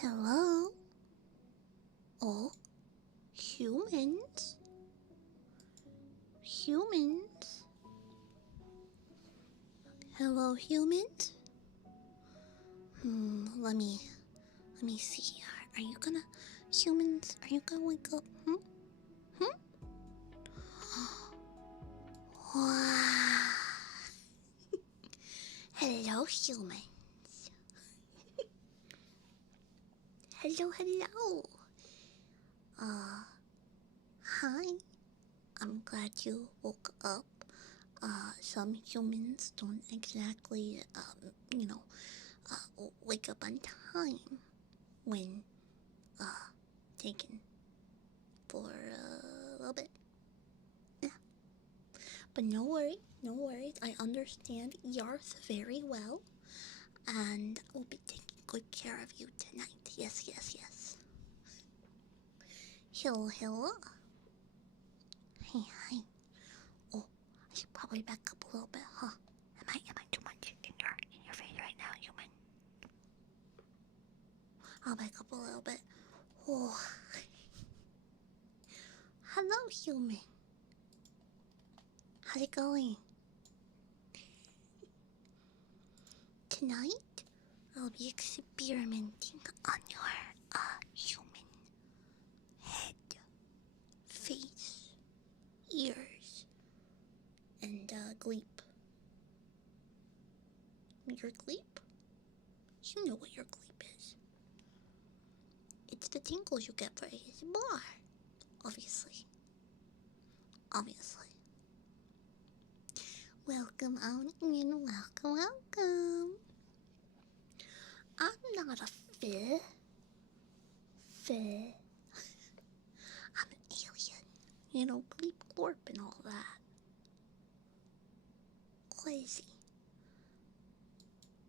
Hello? Oh, humans? Humans? Hello, humans? Let me see. Are you gonna, humans, are you gonna wake up? Hmm? Wow. Hello, humans. Hello. Uh, Hi. I'm glad you woke up. Some humans don't exactly, wake up on time when, uh, taken for a little bit. Yeah. But no worries. I understand Yarth very well, and I'll be taking good care of you tonight. Yes. Hello. Hey, hi. Oh, I should probably back up a little bit, huh? Am I too much in your face right now, human? I'll back up a little bit. Oh, hello, human. How's it going? Tonight, I'll be experimenting on your human head, face, ears, and gleep. Your gleep? You know what your gleep is. It's the tingles you get for ASMR. Obviously. Obviously. Welcome on in, welcome. I'm not a fish. I'm an alien. You know, gleep glorp and all that. Crazy.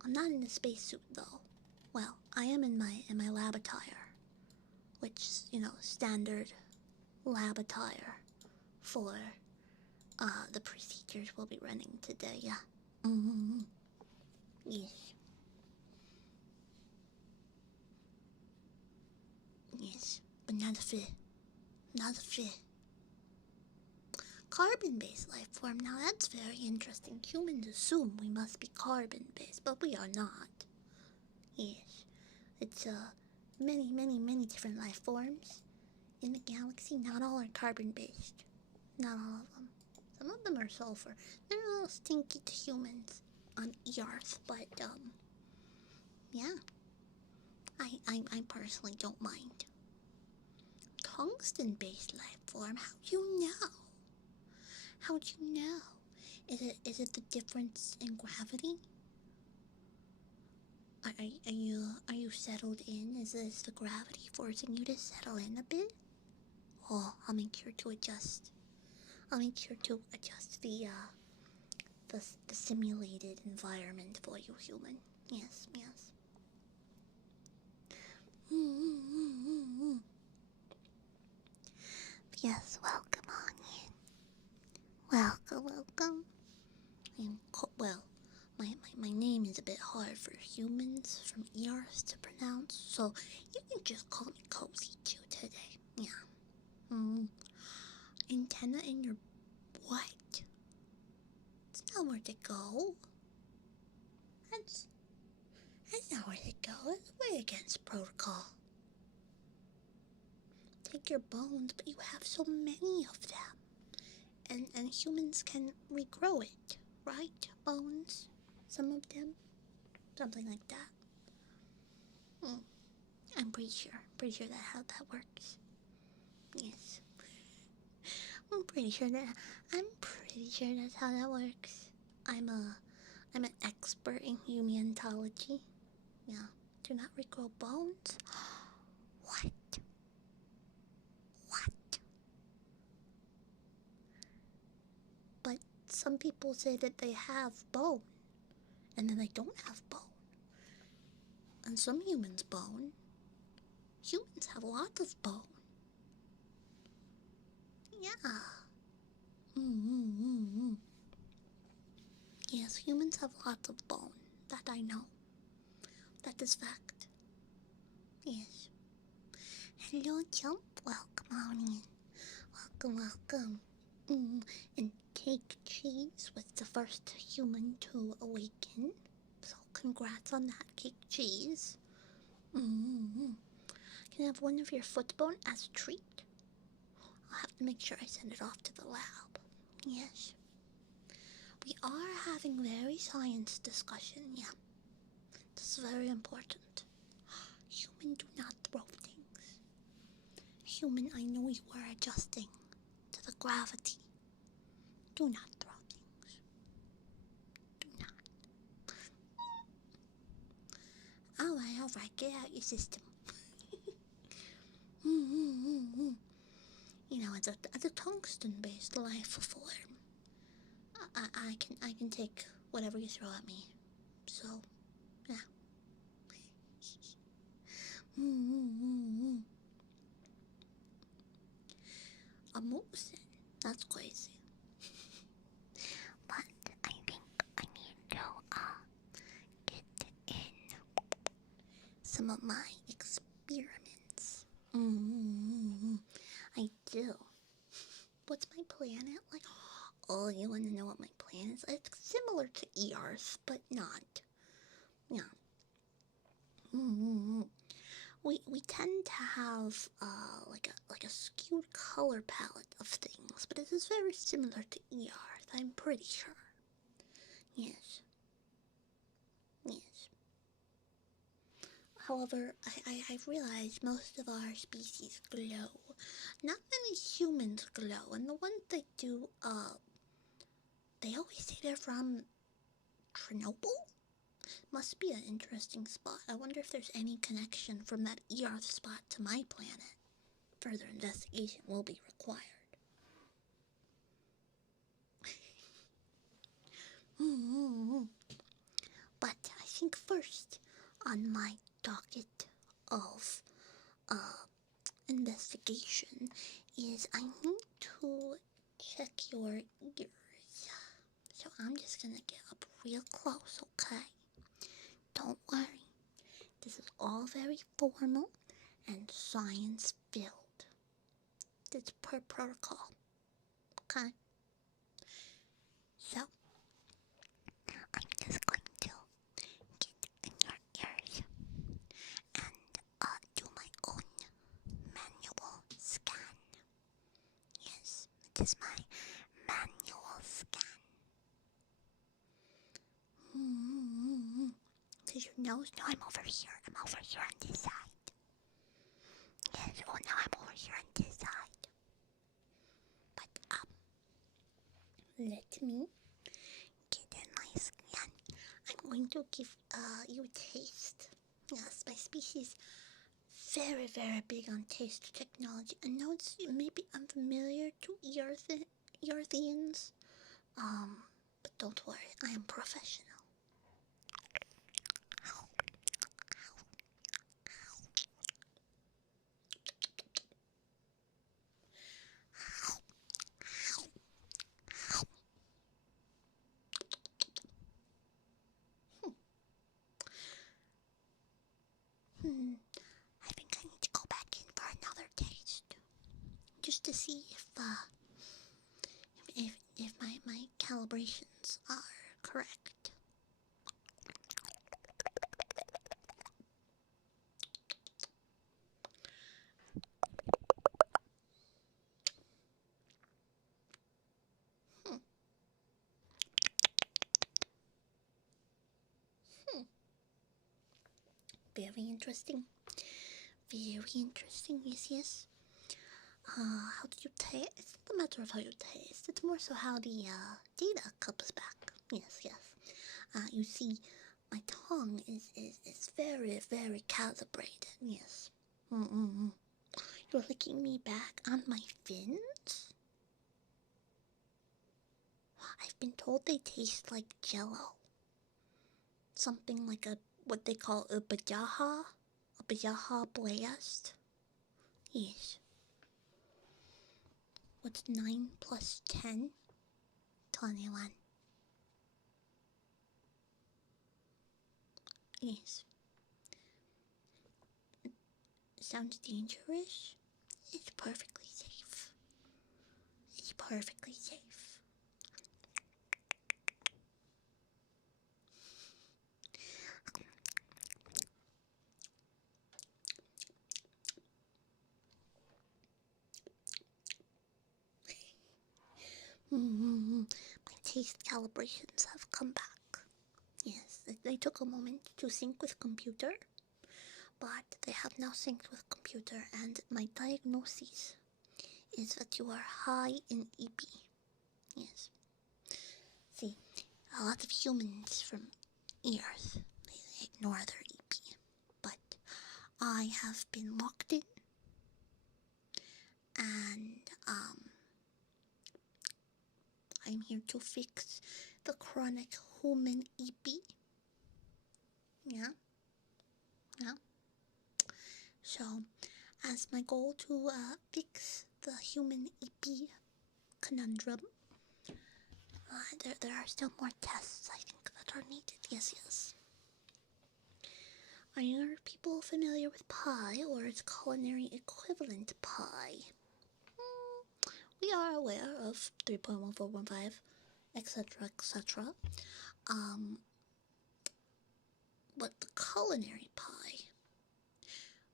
I'm not in a spacesuit though. Well, I am in my lab attire, which standard lab attire for the procedures we'll be running today. Yeah. Mm-hmm. Yes. Yes. But not a fit. Not a fit. Carbon-based life form. Now that's very interesting. Humans assume we must be carbon-based, but we are not. Yes. It's many different life forms in the galaxy. Not all are carbon-based. Not all of them. Some of them are sulfur. They're a little stinky to humans on Earth, but yeah. I personally don't mind. Tungsten-based life form. How do you know? How do you know? Is it the difference in gravity? Are you settled in? Is this the gravity forcing you to settle in a bit? Oh, I'll make sure to adjust. I'll make sure to adjust the simulated environment for you, human. Yes. Yes, welcome on in. Welcome. Well, my name is a bit hard for humans from Earth to pronounce, so you can just call me Cozy Chew today. Yeah. Antenna in your what? It's not where to go. That's that's not where to go. It's way against protocol. Take your bones, but you have so many of them. And humans can regrow it, right? Bones? Some of them? Something like that. Hmm. I'm pretty sure that how that works. Yes. I'm pretty sure that's how that works. I'm an expert in humanitology. Yeah. Do not regrow bones? What? What? But some people say that they have bone, and then they don't have bone. And some humans bone. Humans have lots of bone. Yeah. Mm-hmm. Yes, humans have lots of bone. That I know. That is fact. Yes. hello, Jump. Welcome on in. Welcome, welcome. And Cake Cheese was the first human to awaken. So congrats on that, Cake Cheese. Can I have one of your foot bone as a treat? I'll have to make sure I send it off to the lab. Yes. We are having very science discussion, yeah. This is very important. Human, do not throw things. Human, I know you are adjusting to the gravity. Do not throw things. Do not. Alright, get out your system. You know, as a tungsten-based life form, I can take whatever you throw at me. So, yeah. A moose? That's crazy. But I think I need to get in some of my experiments. I do. What's my planet like? Oh, you want to know what my planet is? It's similar to Earth, but not. Yeah. We tend to have like a skewed color palette of things, but it is very similar to Earth. I'm pretty sure. Yes. Yes. However, I've realized most of our species glow. Not many humans glow, and the ones that do, they always say they're from Chernobyl? Must be an interesting spot. I wonder if there's any connection from that Earth spot to my planet. Further investigation will be required. But I think first on my docket of investigation is I need to check your ears. So I'm just gonna get up real close, okay? Don't worry. This is all very formal and science filled. It's per protocol. Okay? So I'm just going to get in your ears and do my own manual scan. Yes, it is my manual scan. Does your nose? No, I'm over here. I'm over here on this side. Yes, oh, now I'm over here on this side. But, let me get in my scan. I'm going to give, you a taste. Yes, my species very, very big on taste technology. I know it's maybe unfamiliar to Earthians, but don't worry, I am professional. I think I need to go back in for another taste, just to see if my calibrations are correct. Very interesting. Very interesting, yes. How did you taste? It's not a matter of how you taste. It's more so how the data comes back. Yes. You see, my tongue is very, very calibrated. Yes. You're licking me back on my fins? I've been told they taste like Jello. Something like what they call a Bajaha blast. Yes. What's 9 plus 10? 21. Yes. sounds dangerous, it's perfectly safe. It's perfectly safe. My taste calibrations have come back. Yes, they took a moment to sync with computer, but they have now synced with computer, and my diagnosis is that you are high in EP. Yes. See, a lot of humans from Earth, they ignore their EP, but I have been locked in, and I'm here to fix the chronic human EP. Yeah, yeah. So, as my goal to fix the human EP conundrum, there are still more tests I think that are needed. Yes. Are your people familiar with pie or its culinary equivalent pie? We are aware of 3.1415, etc. But the culinary pie,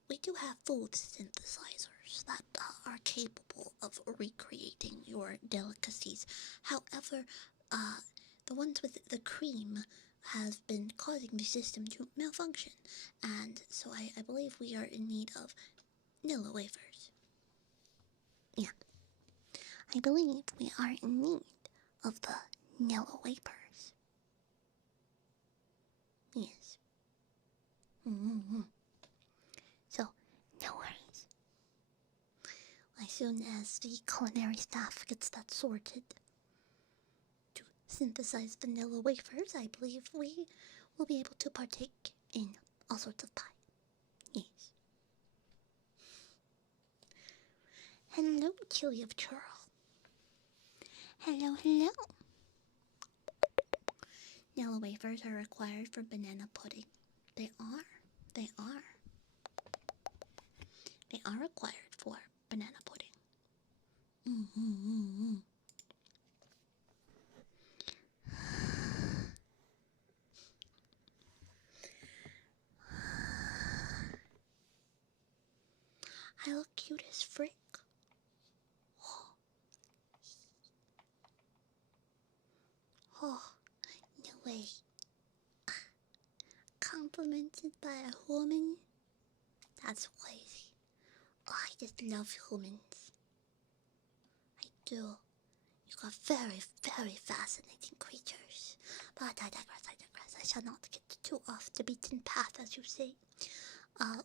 we do have food synthesizers that are capable of recreating your delicacies. However, the ones with the cream have been causing the system to malfunction, and so I believe we are in need of Nilla wafers. Yeah, I believe we are in need of the Nilla wafers. Yes. So, no worries. As soon as the culinary staff gets that sorted to synthesize vanilla wafers, I believe we will be able to partake in all sorts of pie. Yes. Hello, Chili of Churl. Hello. Vanilla wafers are required for banana pudding. They are. They are required for banana pudding. I look cute as frick. Oh, no way. Complimented by a woman? That's crazy. Oh, I just love humans. I do. You are very, very fascinating creatures. But I digress. I shall not get too off the beaten path, as you say.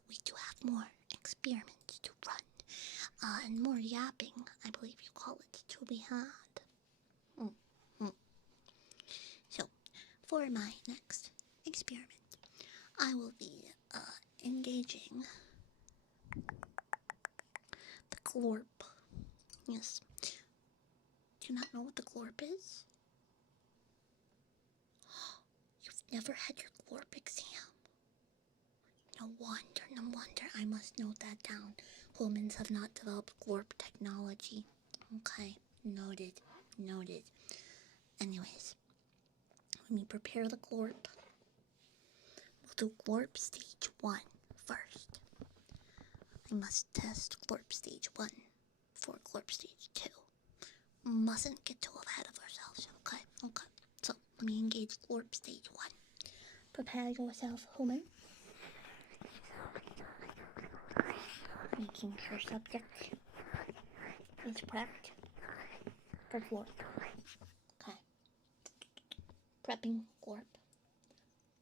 We do have more experiments to run. And more yapping, I believe you call it, to be had. So, for my next experiment, I will be engaging the glorp. Yes. Do you not know what the glorp is? You've never had your glorp exam. No wonder. I must note that down. Humans have not developed glorp technology. Okay, noted. Anyways, let me prepare the glorp. We'll do glorp stage 1 first. I must test glorp stage 1 for glorp stage 2. Mustn't get too ahead of ourselves, okay? So, let me engage glorp stage 1. Prepare yourself, human. Making sure subject is prepped for glorp. Okay. Prepping glorp.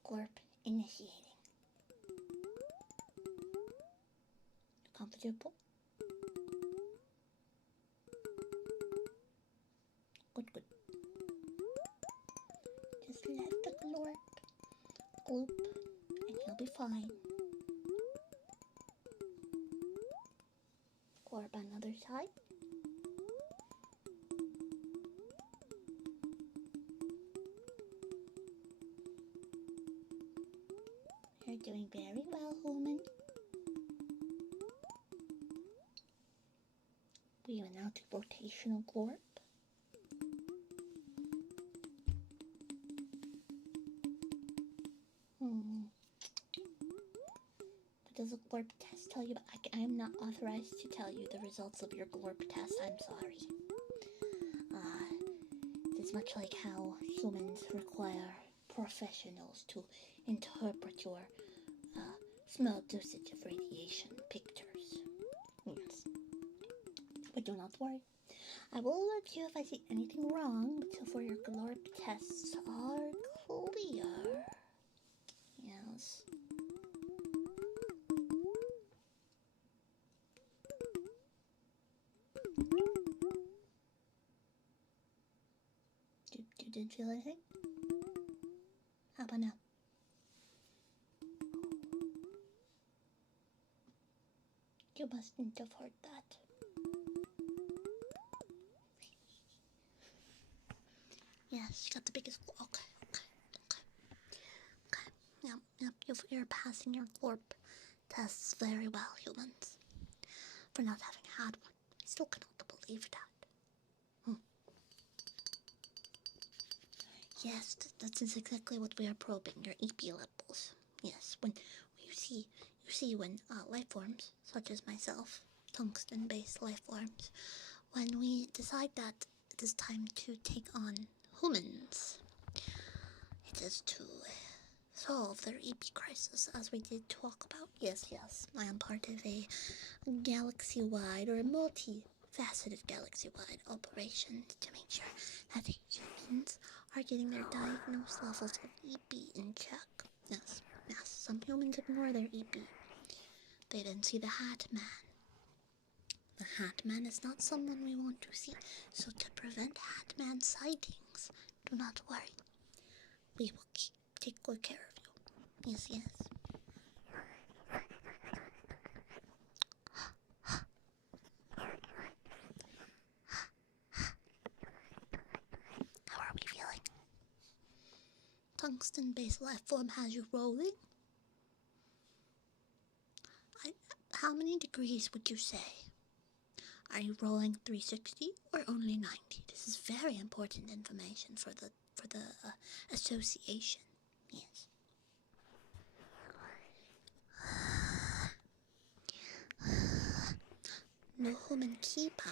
Glorp initiating. Comfortable? Good. Just let the glorp gloop and he'll be fine. Glorp on the other side. You're doing very well, human. We are now to rotational glorp. What does a glorp test tell you? I am not authorized to tell you the results of your glorp test. I'm sorry. It's much like how humans require professionals to interpret your small dosage of radiation pictures. Yes. But do not worry. I will alert you if I see anything wrong, but so far your glorp tests are clear. Yes. You didn't feel anything? How about now? You mustn't have heard that. Yes, you got the biggest. Okay. Yep. You're passing your glorp tests very well, humans. For not having had one, I still cannot believe that. Yes, that is exactly what we are probing. Your EP levels. Yes, when you see when life forms such as myself, tungsten-based life forms, when we decide that it is time to take on humans, it is to solve their EP crisis, as we did talk about. Yes, I am part of a galaxy-wide or a multi-faceted galaxy-wide operation to make sure that humans are getting their diagnosed levels of EP in check. Yes, some humans ignore their EP. They didn't see the Hat Man. The Hat Man is not someone we want to see, so to prevent Hat Man sightings, do not worry. We will take good care of you. Yes. How are we feeling? Tungsten-based life form has you rolling? How many degrees would you say? Are you rolling 360 or only 90? This is very important information for the association. Yes. No human keeper.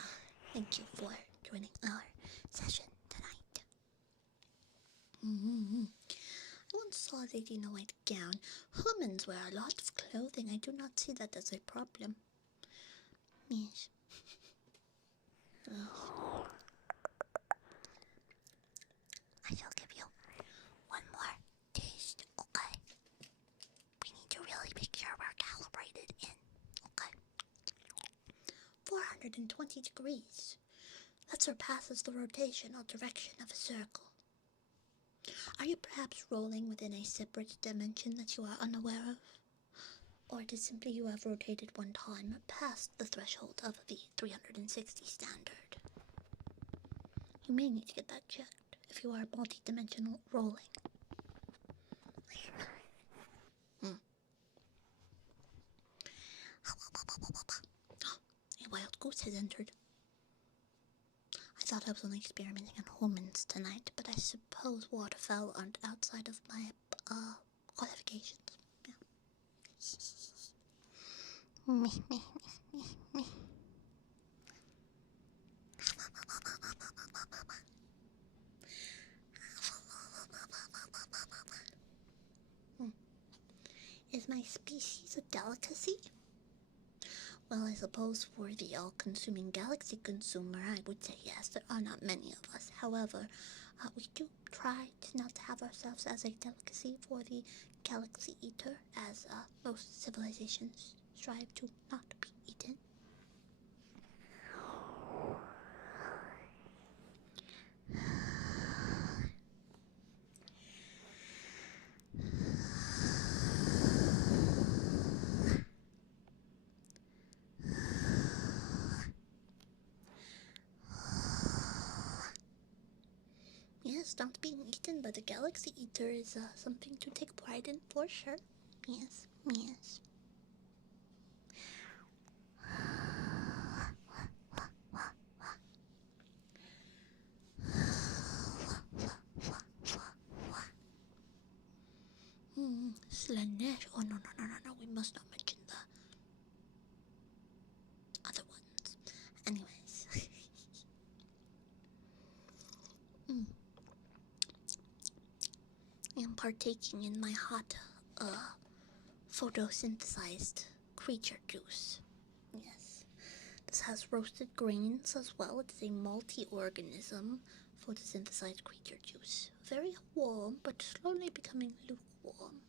Thank you for joining our session tonight. I once saw a lady in a white gown. Humans wear a lot of clothing. I do not see that as a problem. Yes. I shall give you one more taste, okay? We need to really make sure we're calibrated in, okay? 420 degrees. That surpasses the rotational direction of a circle. Are you perhaps rolling within a separate dimension that you are unaware of? Or it is simply you have rotated one time past the threshold of the 360 standard? You may need to get that checked if you are multi-dimensional rolling. A wild goose has entered. I thought I was only experimenting on humans tonight, but I suppose waterfowl aren't outside of my qualifications. Yeah. Me. Is my species a delicacy? Well, I suppose for the all-consuming galaxy consumer, I would say yes. There are not many of us. However, we do try to not have ourselves as a delicacy for the galaxy eater, as most civilizations strive to not be eaten. Yes, not being eaten by the galaxy eater is something to take pride in for sure. Yes. Lynette. Oh, no, no, no, no, no. We must not mention the other ones. Anyways. I'm partaking in my hot, photosynthesized creature juice. Yes. This has roasted grains as well. It's a multi-organism photosynthesized creature juice. Very warm, but slowly becoming lukewarm.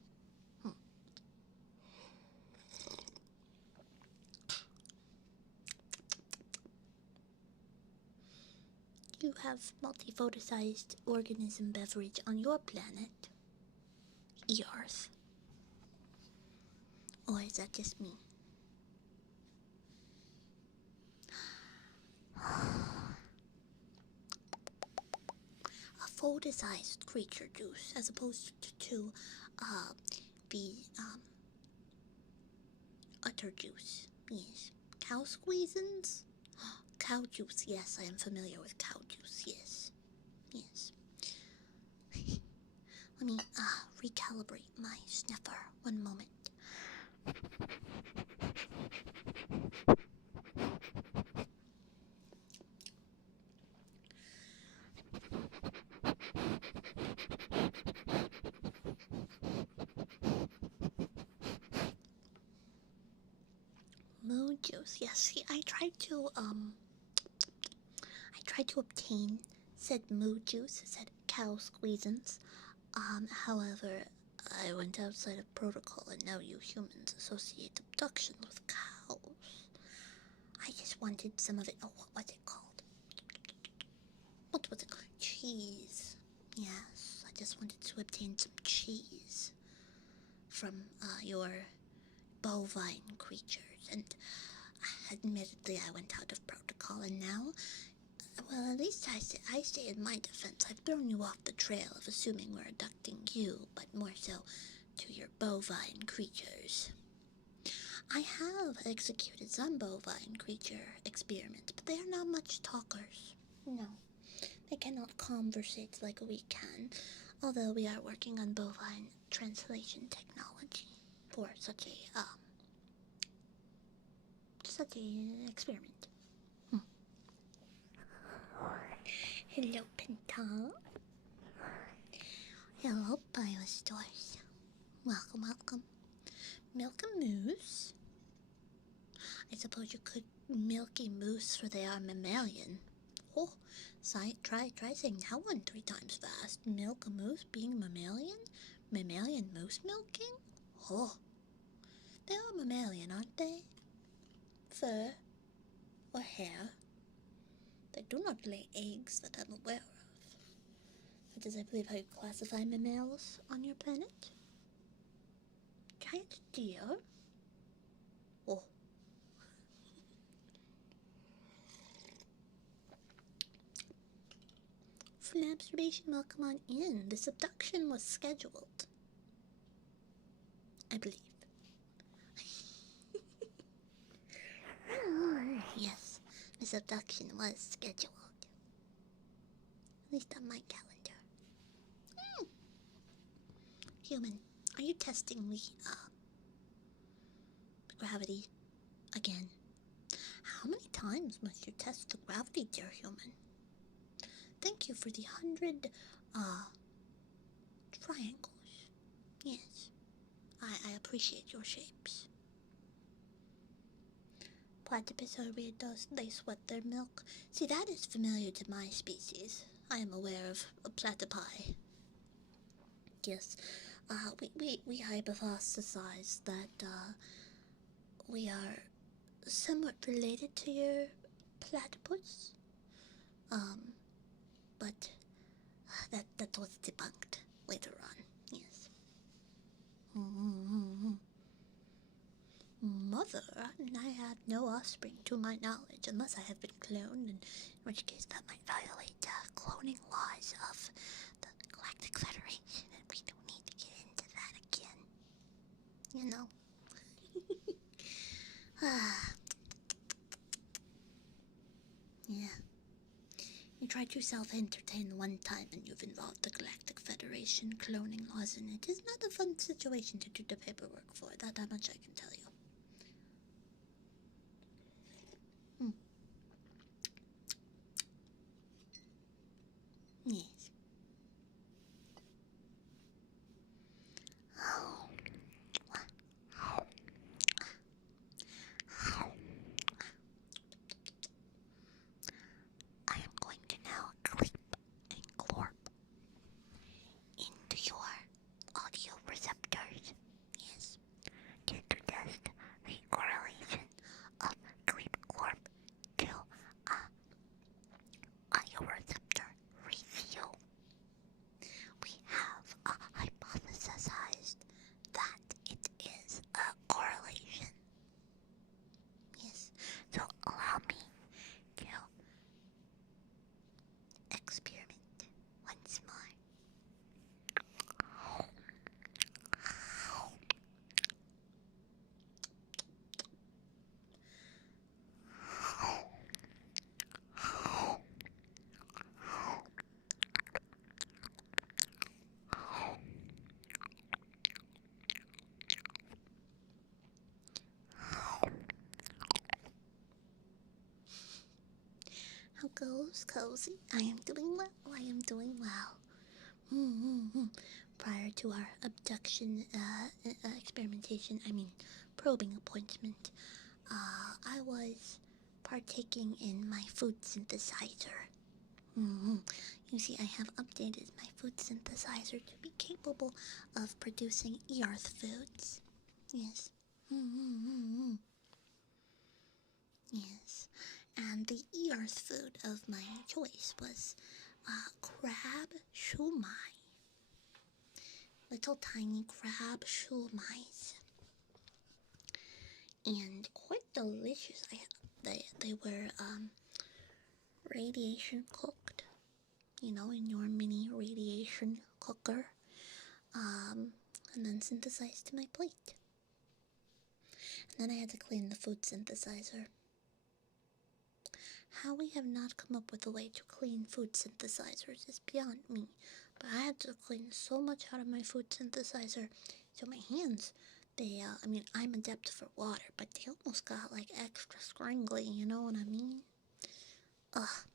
You have multi-photosized organism beverage on your planet, Earth. Or is that just me? A photosized creature juice, as opposed to the utter juice. Yes. Cow squeezins? Cow juice, yes, I am familiar with cow juice, yes. Yes. Let me recalibrate my sniffer. One moment. Moo juice, yes. See, I tried to obtain said moo juice, said cow squeezins. However, I went outside of protocol, and now you humans associate abduction with cows. I just wanted some of it. Oh, what was it called? What was it called? Cheese. Yes, I just wanted to obtain some cheese from your bovine creatures, and admittedly, I went out of protocol, and now, well, at least I say in my defense, I've thrown you off the trail of assuming we're abducting you, but more so to your bovine creatures. I have executed some bovine creature experiments, but they are not much talkers. No, they cannot conversate like we can, although we are working on bovine translation technology for such an experiment. Hello, Pinta. Hello, Biostores. Welcome, welcome. Milk a moose? I suppose you could milky moose, for they are mammalian. Oh, try saying that one 3 times fast. Milk a moose being mammalian? Mammalian moose milking? Oh, they are mammalian, aren't they? Fur or hair? They do not lay eggs that I'm aware of. That is, I believe, how you classify mammals on your planet. Giant deer? Oh. Full observation, welcome on in. This abduction was scheduled, I believe. Yes, this abduction was scheduled. At least on my calendar. Human, are you testing the gravity again? How many times must you test the gravity, dear human? Thank you for the 100 triangles. Yes, I appreciate your shapes. Platypus are weirdos. They sweat their milk. See, that is familiar to my species. I am aware of platypi. Yes, we hypothesize that we are somewhat related to your platypus. But that was debunked later on. Yes. Mother, I have no offspring to my knowledge, unless I have been cloned, in which case that might violate cloning laws of the Galactic Federation, and we don't need to get into that again. You know. Yeah. You tried to self-entertain one time and you've involved the Galactic Federation cloning laws, and it is not a fun situation to do the paperwork for. That much I can tell you. Yes. I am going to now clip and glorp into your audio receptors. Yes. Just to test the correlation of clip glorp to audio receptor ratio. We have hypothesized that it is a correlation. Yes. So allow me to experiment once more. How goes, Cozy? I am doing well. I am doing well. Prior to our abduction experimentation, probing appointment, I was partaking in my food synthesizer. You see, I have updated my food synthesizer to be capable of producing earth foods. Yes. Yes. And the earth food of my choice was crab shumai. Little tiny crab shumais. And quite delicious. They were radiation cooked, in your mini radiation cooker, and then synthesized to my plate. And then I had to clean the food synthesizer. How we have not come up with a way to clean food synthesizers is beyond me, but I had to clean so much out of my food synthesizer, so my hands, I'm adept for water, but they almost got like extra scringly, you know what I mean? Ugh.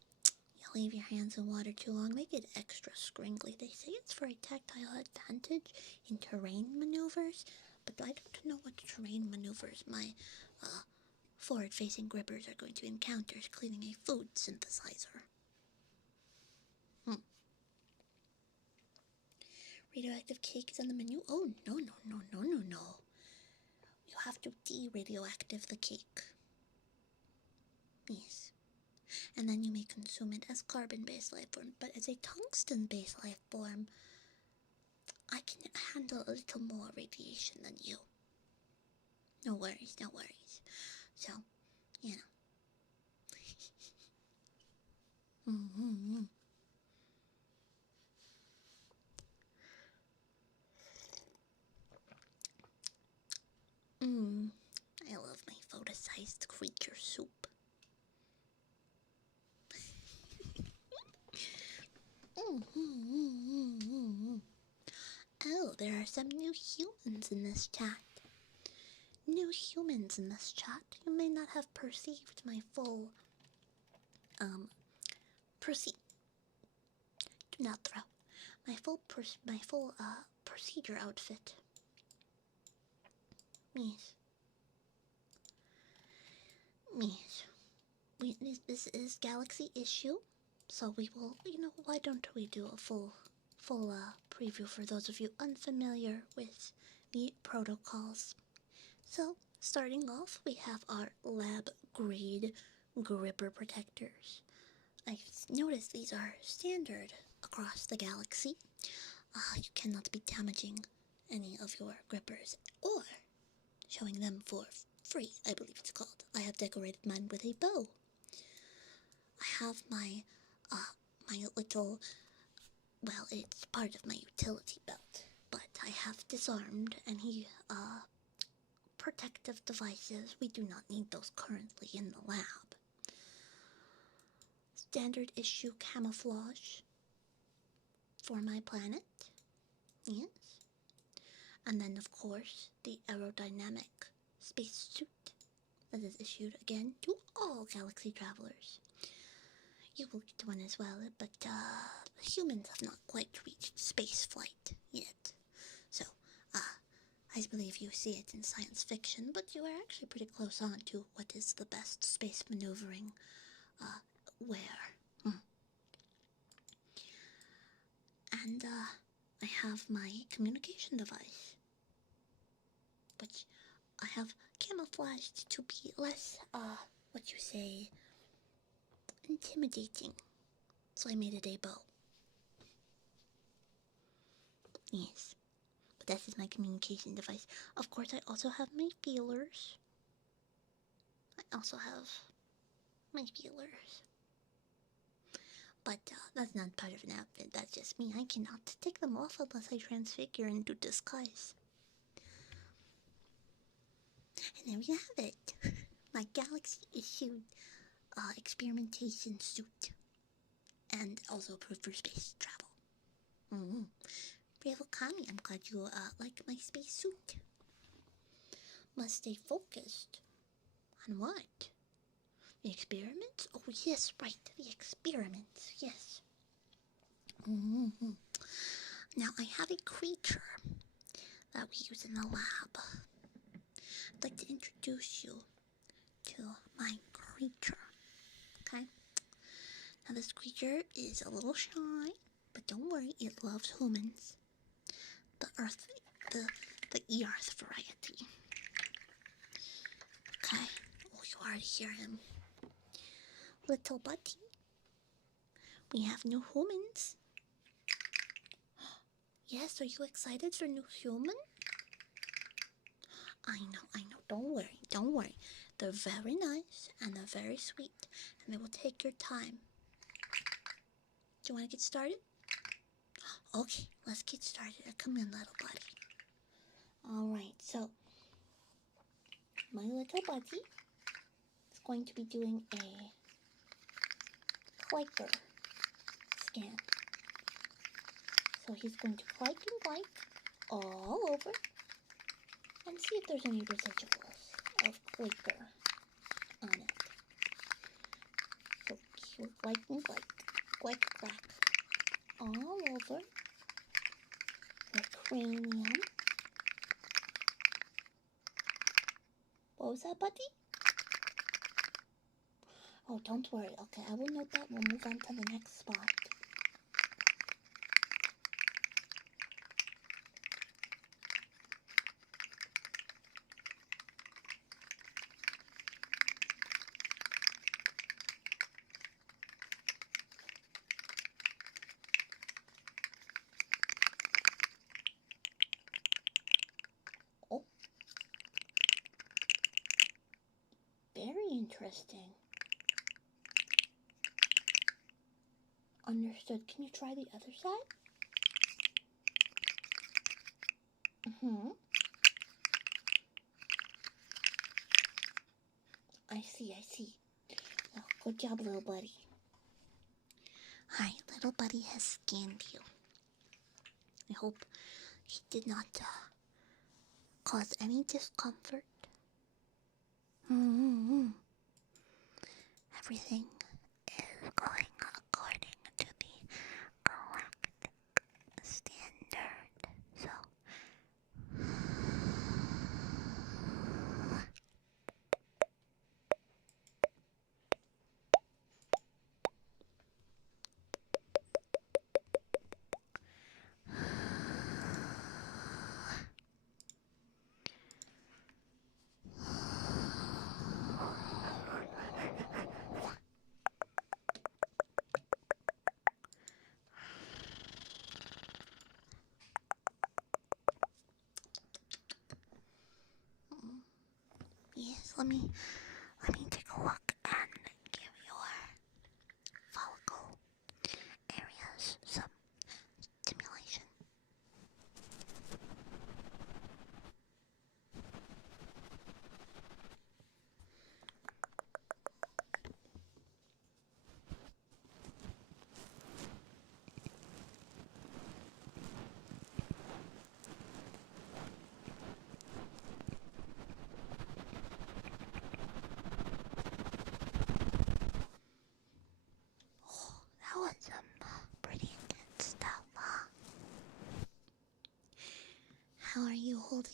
You leave your hands in water too long, they get extra scringly. They say it's for a tactile advantage in terrain maneuvers, but I don't know what terrain maneuvers my forward-facing grippers are going to encounter cleaning a food synthesizer. Radioactive cake is on the menu? Oh, no. You have to de-radioactive the cake. Yes. And then you may consume it as carbon-based life form, but as a tungsten-based life form, I can handle a little more radiation than you. No worries. So, I love my photo-sized creature soup. Oh, there are some new humans in this chat. You may not have perceived my full, proceed. Do not throw. My full procedure outfit. Yes. This is Galaxy issue, so we will, why don't we do a full preview for those of you unfamiliar with the protocols. So, starting off, we have our lab-grade gripper protectors. I've noticed these are standard across the galaxy. You cannot be damaging any of your grippers or showing them for free, I believe it's called. I have decorated mine with a bow. I have my little, well, it's part of my utility belt, but I have disarmed any protective devices. We do not need those currently in the lab. standard issue camouflage for my planet. Yes. And then, of course, the aerodynamic spacesuit that is issued again to all galaxy travelers. You will get one as well, but humans have not quite reached space flight yet. So, I believe you see it in science fiction, but you are actually pretty close on to what is the best space maneuvering wear. And I have my communication device, which I have camouflaged to be less, what you say, intimidating. So I made it a bow. Yes. But that is my communication device. Of course, I also have my feelers. But that's not part of an outfit. That's just me. I cannot take them off unless I transfigure into disguise. And there you have it. My galaxy-issued experimentation suit. And also approved for space travel. Bravo Kami, I'm glad you like my space suit. Must stay focused. On what? The experiments? Oh, yes, right. The experiments, yes. Now, I have a creature that we use in the lab. I'd like to introduce you to my creature. Okay? Now, this creature is a little shy, but don't worry, it loves humans. The Earth variety. Okay? Oh, you already hear him. Little buddy. We have new humans. Yes, are you excited for new human? I know. Don't worry. They're very nice and they're very sweet and they will take your time. Do you want to get started? Okay, let's get started. Come in, little buddy. Alright, so my little buddy is going to be doing a clicker scan. So he's going to click and click all over and see if there's any residuals of clicker on it. So he will click and click, crack all over the cranium. What was that, buddy? Oh, don't worry. Okay, I will note that. We'll move on to the next spot. Oh. Very interesting. Understood. Can you try the other side? I see. Well, good job, little buddy. Hi, little buddy has scanned you. I hope he did not cause any discomfort. Everything is going according to the correct standard. So, yes, let me take a look and give your follicle areas some stimulation.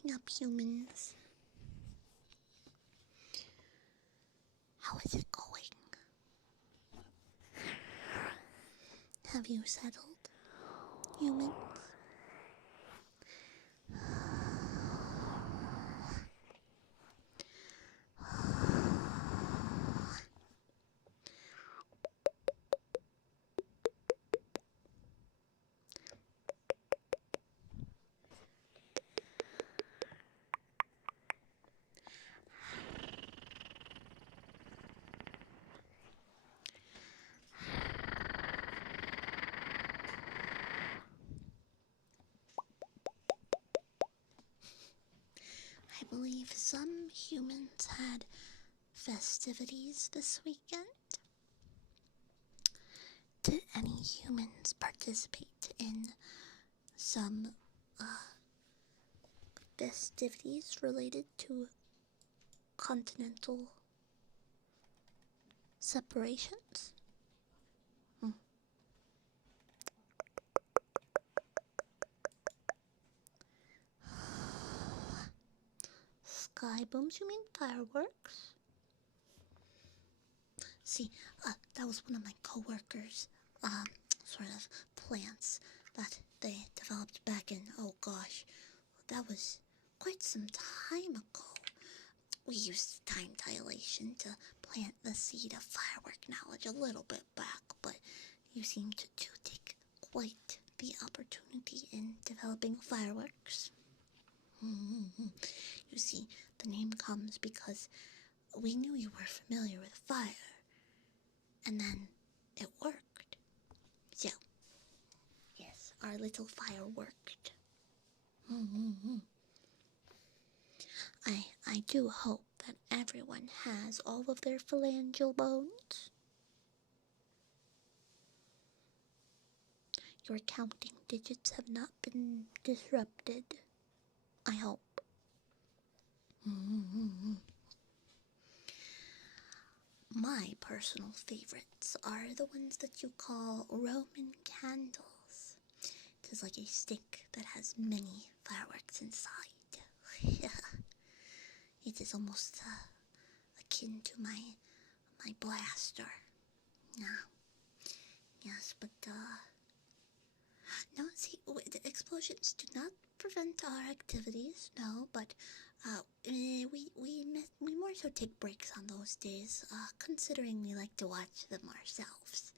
waking up, humans. How is it going? Have you settled, humans? I believe some humans had festivities this weekend. Did any humans participate in some festivities related to continental separations? Sky booms, you mean fireworks? See, that was one of my coworkers' sort of plants that they developed back in, oh gosh, that was quite some time ago. We used time dilation to plant the seed of firework knowledge a little bit back, but you seem to take quite the opportunity in developing fireworks. You see, the name comes because we knew you were familiar with fire, and then it worked. So, yes, our little fire worked. I do hope that everyone has all of their phalangeal bones. Your counting digits have not been disrupted. I hope. My personal favorites are the ones that you call Roman candles. It is like a stick that has many fireworks inside. It is almost akin to my blaster. Yeah. Yes, but no, see, the explosions do not prevent our activities, no, but we more so take breaks on those days, considering we like to watch them ourselves.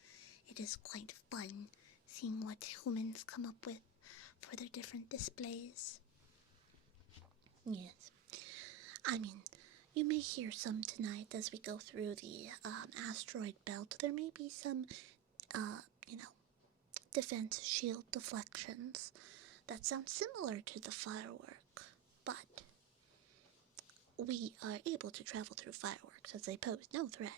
It is quite fun seeing what humans come up with for their different displays. Yes. I mean, you may hear some tonight as we go through the asteroid belt. There may be some, defense shield deflections that sound similar to the firework, but we are able to travel through fireworks as they pose no threat.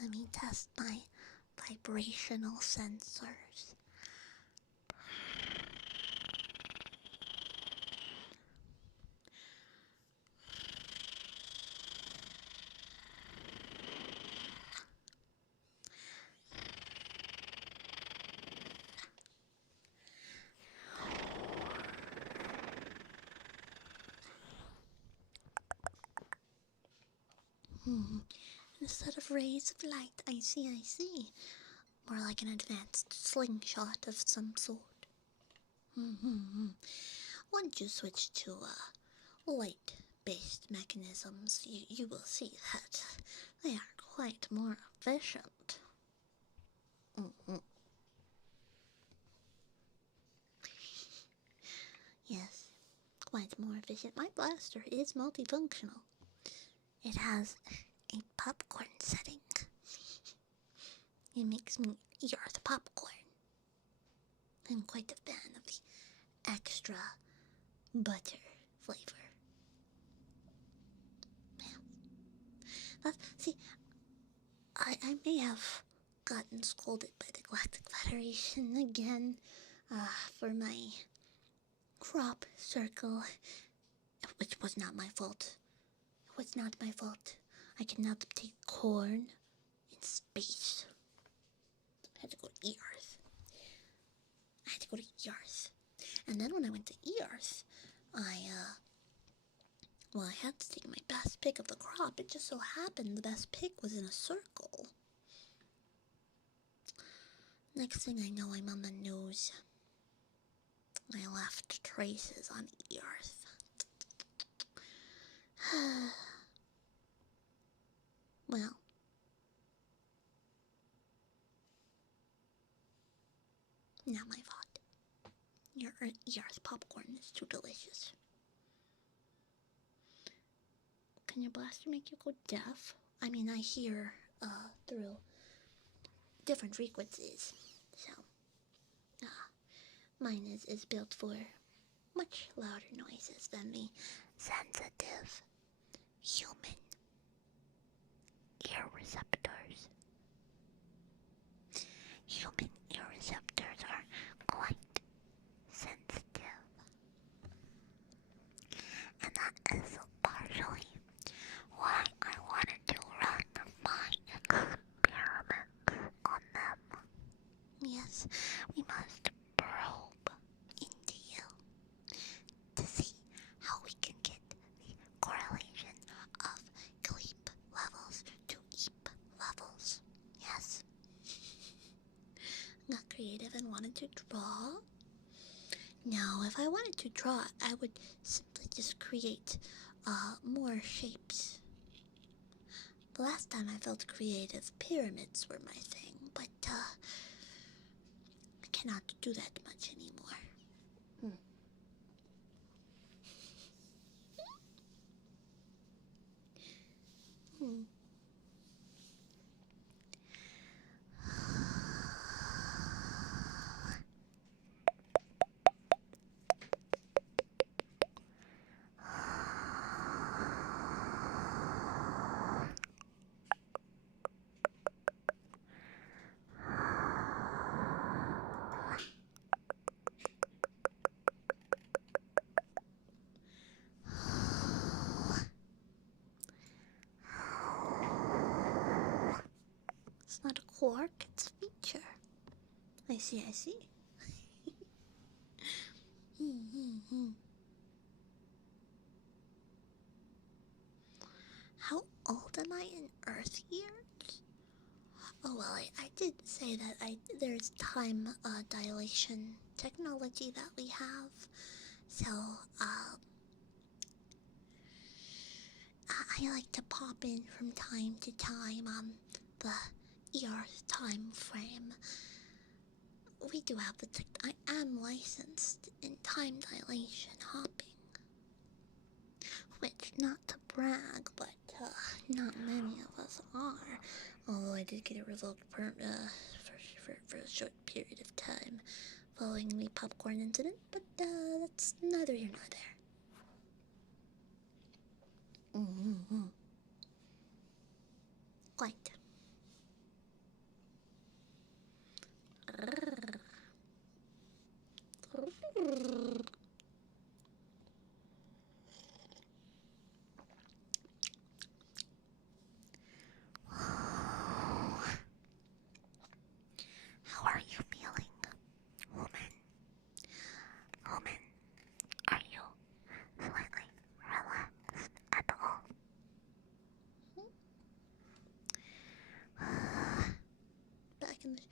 Let me test my vibrational sensors. Instead of rays of light, I see. More like an advanced slingshot of some sort. Once you switch to light-based mechanisms, you will see that they are quite more efficient. Yes, quite more efficient. My blaster is multifunctional. It has a popcorn setting. It makes me eat the popcorn. I'm quite a fan of the extra butter flavor. See, I may have gotten scolded by the Galactic Federation again for my crop circle, which was not my fault. It was not my fault. I cannot obtain corn in space. I had to go to Earth. And then when I went to Earth, I had to take my best pick of the crop. It just so happened the best pick was in a circle. Next thing I know, I'm on the news. I left traces on Earth. Well, not my fault. Your Earth popcorn is too delicious. Can your blaster make you go deaf? I mean, I hear through different frequencies. So, mine is built for much louder noises than the sensitive human ear receptors. Human ear receptors are quite sensitive. And that is partially why I wanted to run my experiments on them. Yes, we must probe into you to see how we can get the correlation of gleep levels to eep levels. Yes. Got creative and wanted to draw. Now, if I wanted to draw, I would simply just create more shapes. The last time I felt creative, pyramids were my thing, but I cannot do that much anymore. It's not a quirk, it's a feature. I see. How old am I in Earth years? Oh well, I did say that there's time dilation technology that we have. So I like to pop in from time to time on the Earth time frame. We do have the I am licensed in time dilation hopping. Which, not to brag, but not many of us are. Although I did get it revoked for a short period of time following the popcorn incident, but that's neither here nor there. Quite. How are you feeling, woman? Woman, are you slightly relaxed at all? Back in the...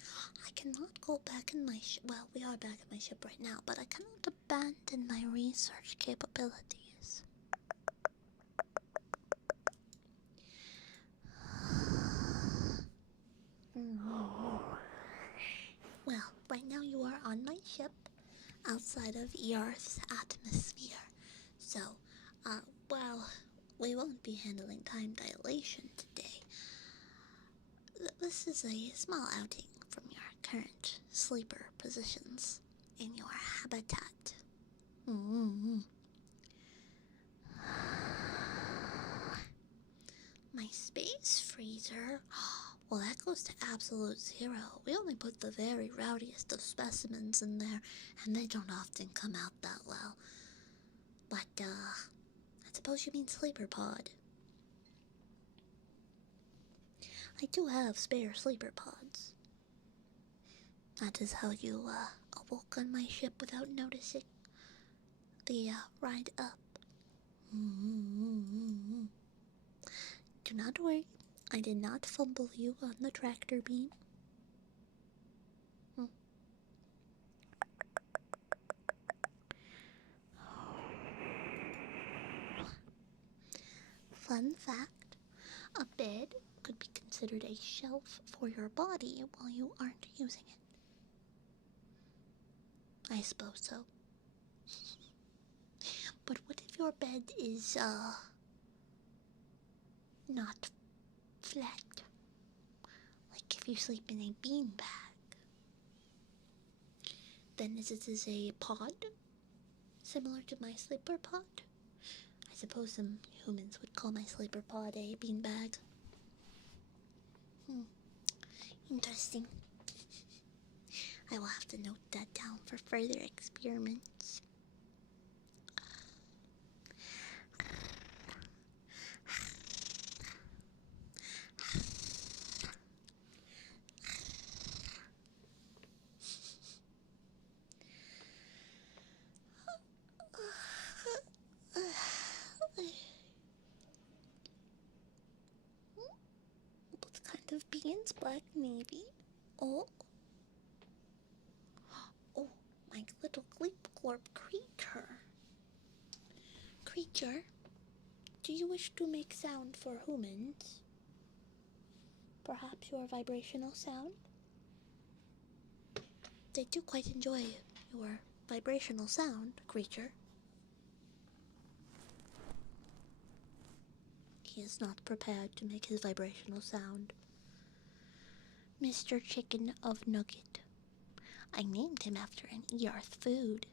I cannot go back in my ship. Well, we are back in my ship right now, but I cannot abandon my research capabilities. Well, right now you are on my ship outside of Earth's atmosphere. So, while we won't be handling time dilation today, this is a small outing from your current sleeper positions in your habitat. My space freezer? Well, that goes to absolute zero. We only put the very rowdiest of specimens in there, and they don't often come out that well. But, I suppose you mean sleeper pod. I do have spare sleeper pods. That is how you, awoke on my ship without noticing. The, ride up. Mm-hmm. Do not worry, I did not fumble you on the tractor beam. Hmm. Fun fact, a bed could be considered a shelf for your body while you aren't using it. I suppose so. But what if your bed is, not flat? Like if you sleep in a beanbag. Then this is a pod, similar to my sleeper pod. I suppose some humans would call my sleeper pod a beanbag. Interesting. I will have to note that down for further experiments. What kind of beans? Black navy? Oh. Oh, my little glorp creature. Creature, do you wish to make sound for humans? Perhaps your vibrational sound? They do quite enjoy your vibrational sound, creature. He is not prepared to make his vibrational sound. Mr. Chicken of Nugget. I named him after an Earth food.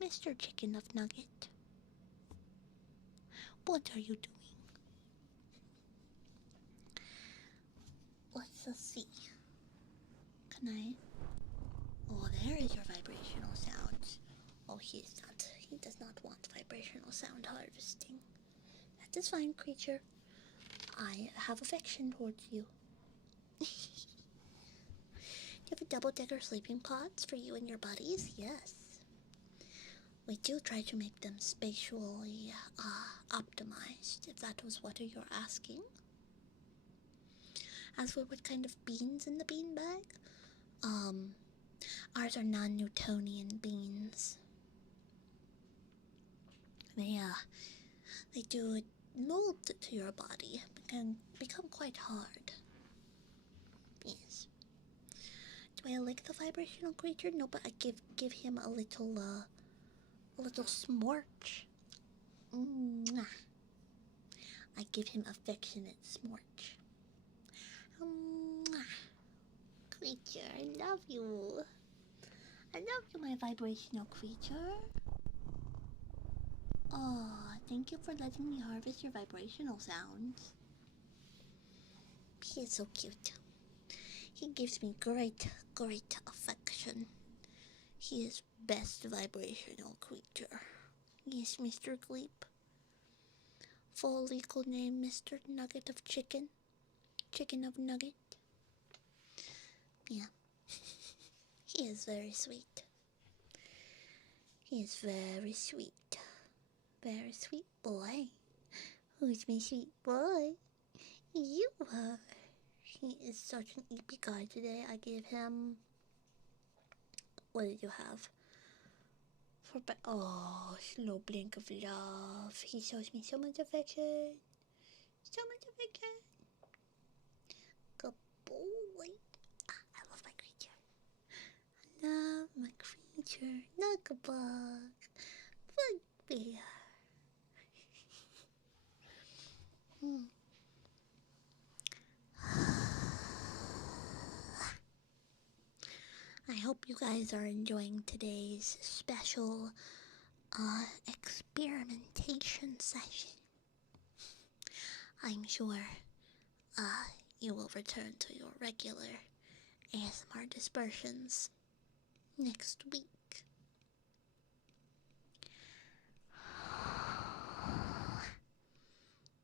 Mr. Chicken of Nugget. What are you doing? Let's see. Can I? Oh, there is your vibrational sound. Oh, he does not want vibrational sound harvesting. That is fine, creature. I have affection towards you. You have a double-decker sleeping pods for you and your buddies? Yes. We do try to make them spatially optimized, if that was what you're asking. As for what kind of beans in the beanbag, ours are non-Newtonian beans. They do mold to your body, can become quite hard. Yes. Do I like the vibrational creature? No, but I give him a little smorch. Mwah. I give him affectionate smorch. Mwah. Creature, I love you. I love you, my vibrational creature. Oh, thank you for letting me harvest your vibrational sounds. He is so cute. He gives me great affection. He is best vibrational creature. Yes, Mr. Gleep. Full legal name, Mr. Nugget of Chicken. Chicken of Nugget. Yeah. He is very sweet. He is very sweet. Very sweet boy. Who's my sweet boy? You are. He is such an eepy guy today. I gave him... What did you have? Oh, slow blink of love. He shows me so much affection. So much affection. Good boy. I love my creature. I love my creature. Knucklebug. Bugbear. I hope you guys are enjoying today's special experimentation session. I'm sure, you will return to your regular ASMR dispersions next week.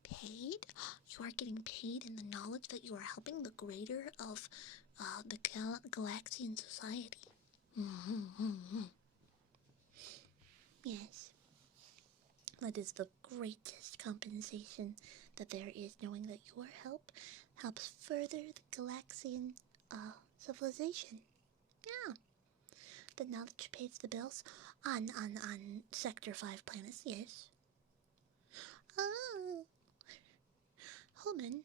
Paid? You are getting paid in the knowledge that you are helping the greater of the Galaxian society. Yes. That is the greatest compensation that there is, knowing that your help helps further the Galaxian civilization. Yeah. The knowledge pays the bills on Sector 5 planets, yes. Oh. Holman,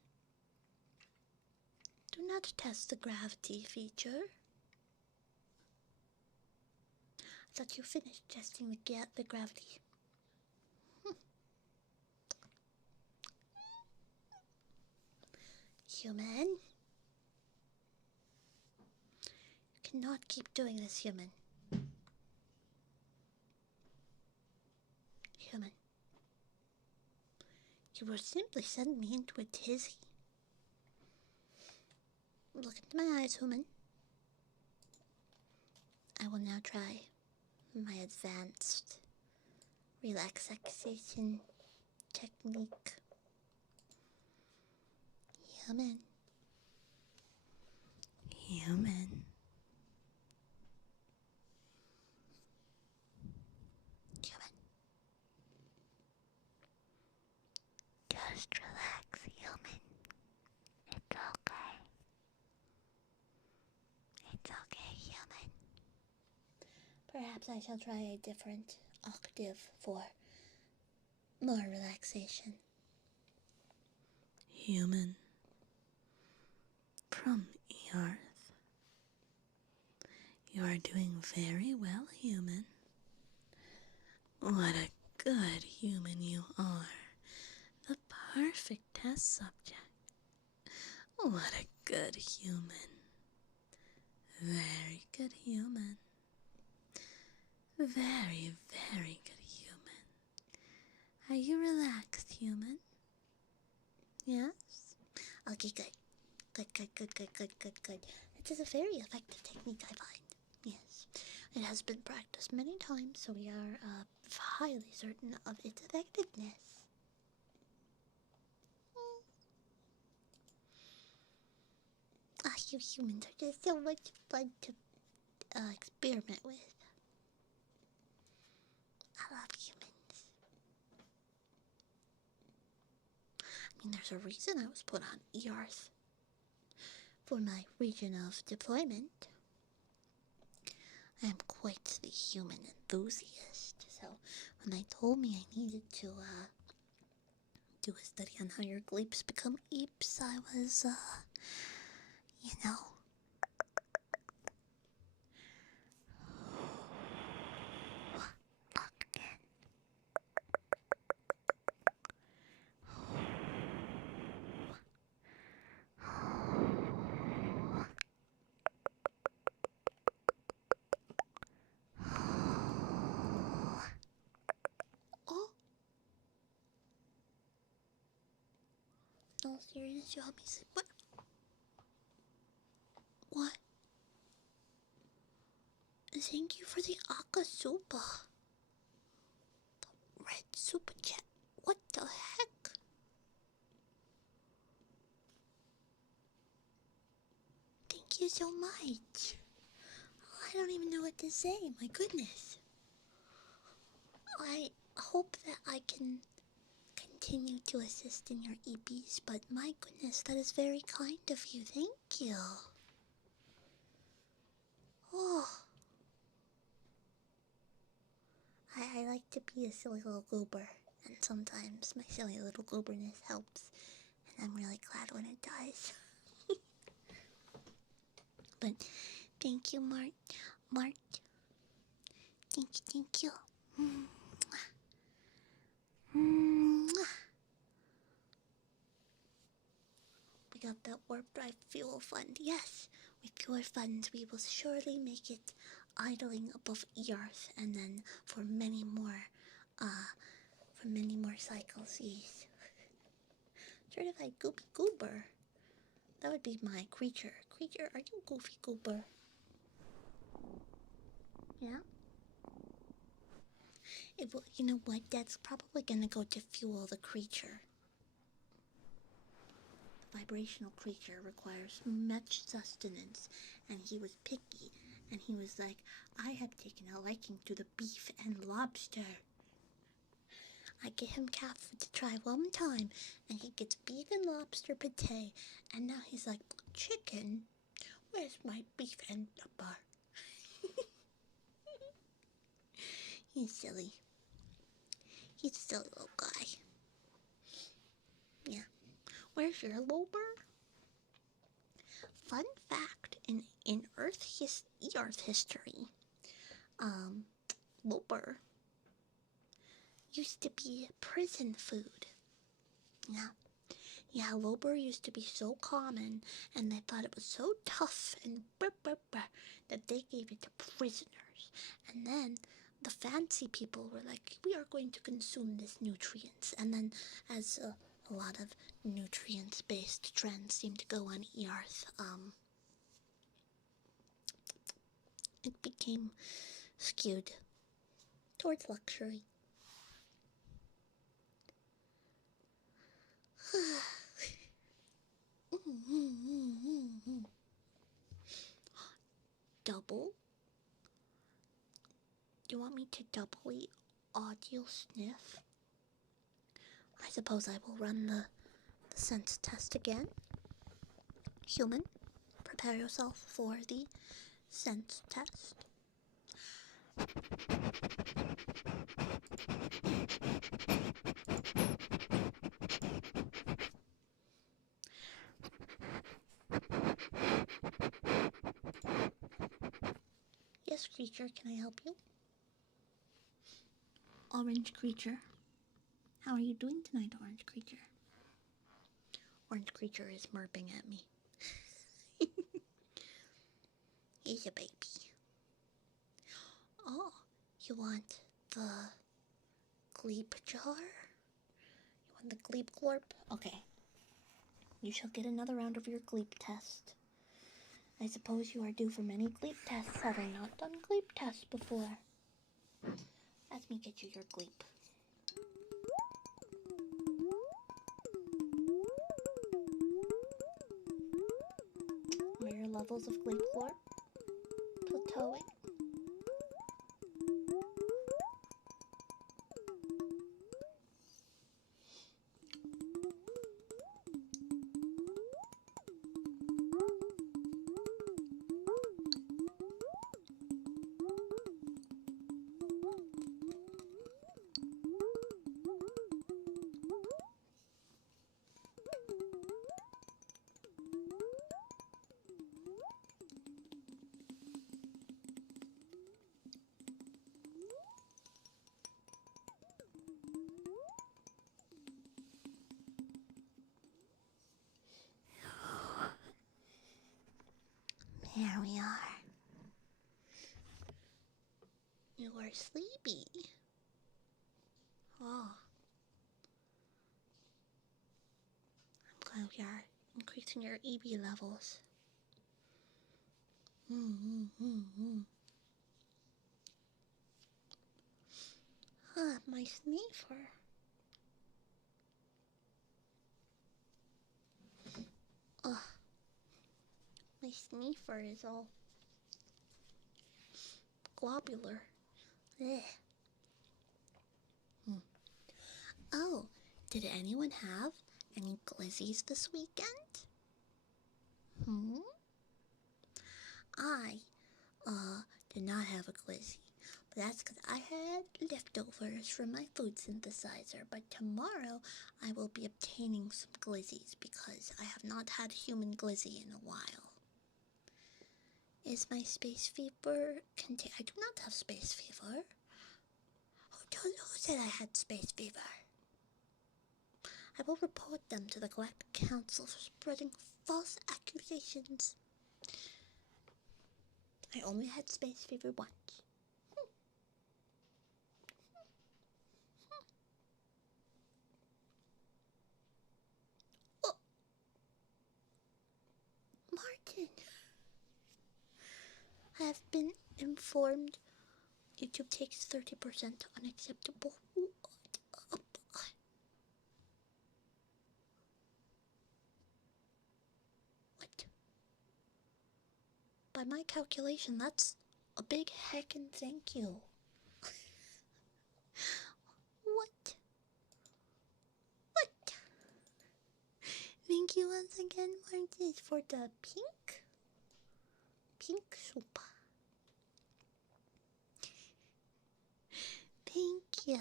do not test the gravity feature. I thought you finished testing the gravity. Human. You cannot keep doing this, human. Human. You will simply send me into a tizzy. Look into my eyes, human. I will now try my advanced relaxation technique. Human. Human. Human. Just relax, human. It's okay. It's okay, human. Perhaps I shall try a different octave for more relaxation. Human. From Earth. You are doing very well, human. What a good human you are. The perfect test subject. What a good human. Very good human. Very, very good human. Are you relaxed, human? Yes? Okay, good. Good. It is a very effective technique, I find. Yes. It has been practiced many times, so we are highly certain of its effectiveness. You humans are just so much fun to experiment with. I love humans. I mean, there's a reason I was put on Earth for my region of deployment. I am quite the human enthusiast, so when they told me I needed to do a study on how your gleeps become eeps, I was, you know. Oh! No seriousness, you help me sleep. What? What? Thank you for the Akasupa. The red super chat. What the heck? Thank you so much. I don't even know what to say. My goodness. I hope that I can continue to assist in your EPs, but my goodness, that is very kind of you. Thank you. Oh. I like to be a silly little goober, and sometimes my silly little gooberness helps, and I'm really glad when it does. But thank you, Mart. Thank you. We got that warp drive fuel fund. Yes, with your funds, we will surely make it idling above Earth, and then for many more cycles. Yes. Certified Goopy Goober. That would be my creature. Creature, are you Goofy Goober? Yeah? You know what? That's probably gonna go to fuel the creature. The vibrational creature requires much sustenance, and he was picky, and he was like, I have taken a liking to the beef and lobster. I get him cat food to try one time, and he gets beef and lobster pate, and now he's like, chicken? Where's my beef and lobster? He's silly. He's a silly little guy. Yeah. Where's your lober? Fun fact, in Earth history, lober used to be prison food. Yeah. Yeah, lober used to be so common, and they thought it was so tough and that they gave it to prisoners. And then the fancy people were like, we are going to consume this nutrients. And then as a lot of nutrients-based trends seem to go on Earth, it became skewed towards luxury. Double? Do you want me to doubly audio sniff? I suppose I will run the sense test again. Human, prepare yourself for the sense test. Yes, creature, can I help you? Orange creature. How are you doing tonight, orange creature? Orange creature is murping at me. He's a baby. Oh, you want the gleep jar? You want the gleep glorp? Okay. You shall get another round of your gleep test. I suppose you are due for many gleep tests, having not done gleep tests before. Let me get you your gleep. Are your levels of gleep glorp plateauing? There we are. You are sleepy. Oh. I'm glad we are increasing your EB levels. My sniffer. Ugh. My sniffer is all globular. Ugh. Oh, did anyone have any glizzies this weekend? I, did not have a glizzy. But that's because I had leftovers from my food synthesizer. But tomorrow I will be obtaining some glizzies because I have not had human glizzy in a while. Is my space fever I do not have space fever. Who said I had space fever? I will report them to the Galactic Council for spreading false accusations. I only had space fever once. been informed YouTube takes 30% unacceptable. What? By my calculation, that's a big heckin' thank you. What? What? Thank you once again, Martis, for the pink soup. Thank you.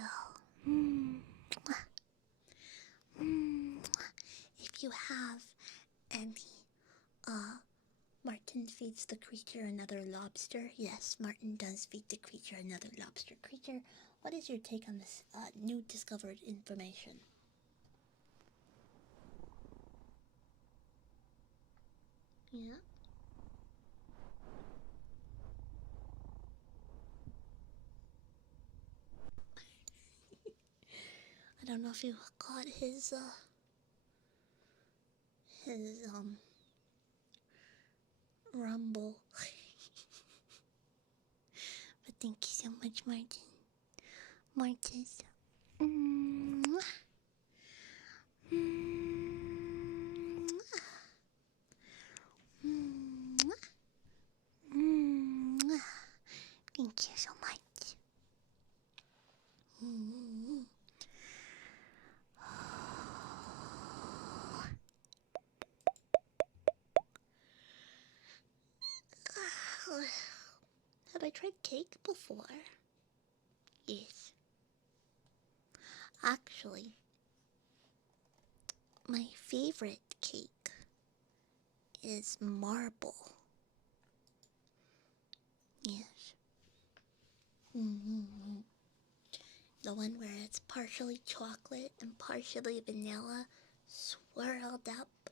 If you have any, Martin feeds the creature another lobster. Yes, Martin does feed the creature another lobster. Creature, what is your take on this new discovered information? Yeah. I don't know if you caught his rumble. But thank you so much, Martin. Martis. Thank you so much. Have I tried cake before? Yes. Actually, my favorite cake is marble. Yes. The one where it's partially chocolate and partially vanilla swirled up.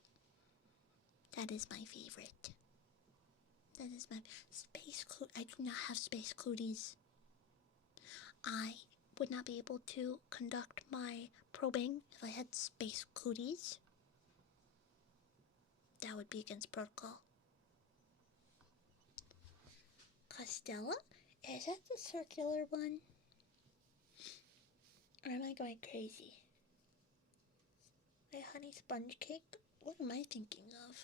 That is my favorite. That is my space cootie. I do not have space cooties. I would not be able to conduct my probing if I had space cooties. That would be against protocol. Costella? Is that the circular one? Or am I going crazy? My honey sponge cake? What am I thinking of?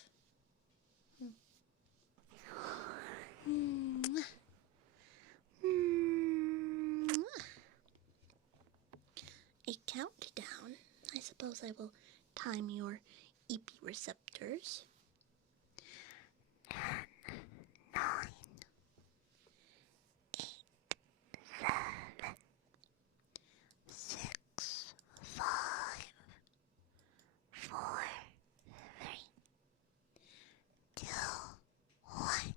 A countdown. I suppose I will time your EP receptors. 10, 9, 8, 7, 6, 5, 4, 3, 2, 1.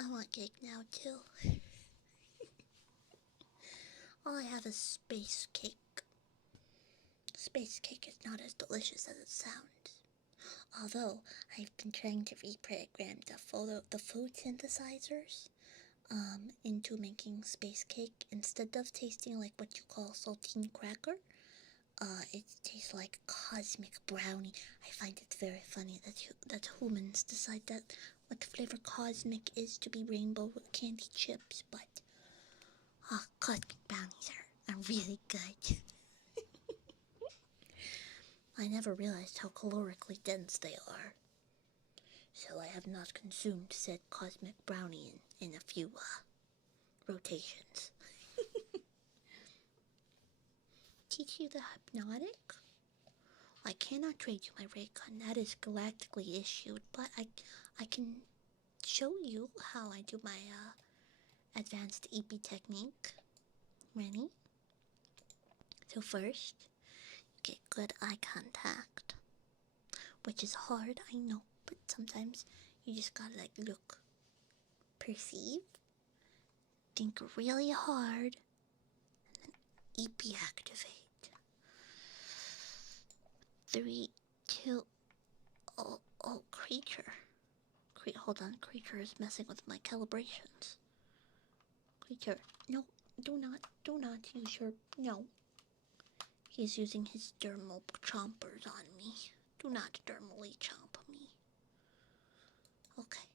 I want cake now too. All I have is space cake. Space cake is not as delicious as it sounds. Although I've been trying to reprogram the food synthesizers into making space cake. Instead of tasting like what you call saltine cracker, it tastes like cosmic brownie. I find it very funny that humans decide that what flavor cosmic is to be rainbow candy chips, but cosmic brownies are really good. I never realized how calorically dense they are, so I have not consumed said cosmic brownie in a few rotations. Teach you the hypnotic? I cannot trade you my ray gun. That is galactically issued, but I can show you how I do my advanced EP technique. Ready? So first, you get good eye contact, which is hard, I know, but sometimes you just gotta like look, perceive, think really hard, and then EP activate. 3, 2, oh, creature. Hold on, creature is messing with my calibrations. Creature, no, do not use your, no. He's using his dermal chompers on me. Do not dermally chomp me. Okay.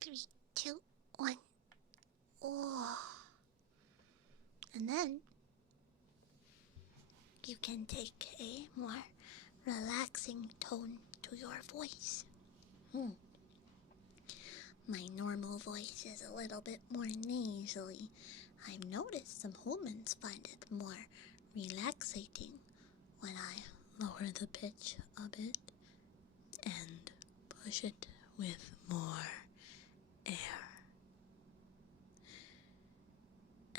3, 2, 1. Oh. And then you can take a more relaxing tone to your voice. My normal voice is a little bit more nasally. I've noticed some humans find it more relaxating when I lower the pitch a bit and push it with more air.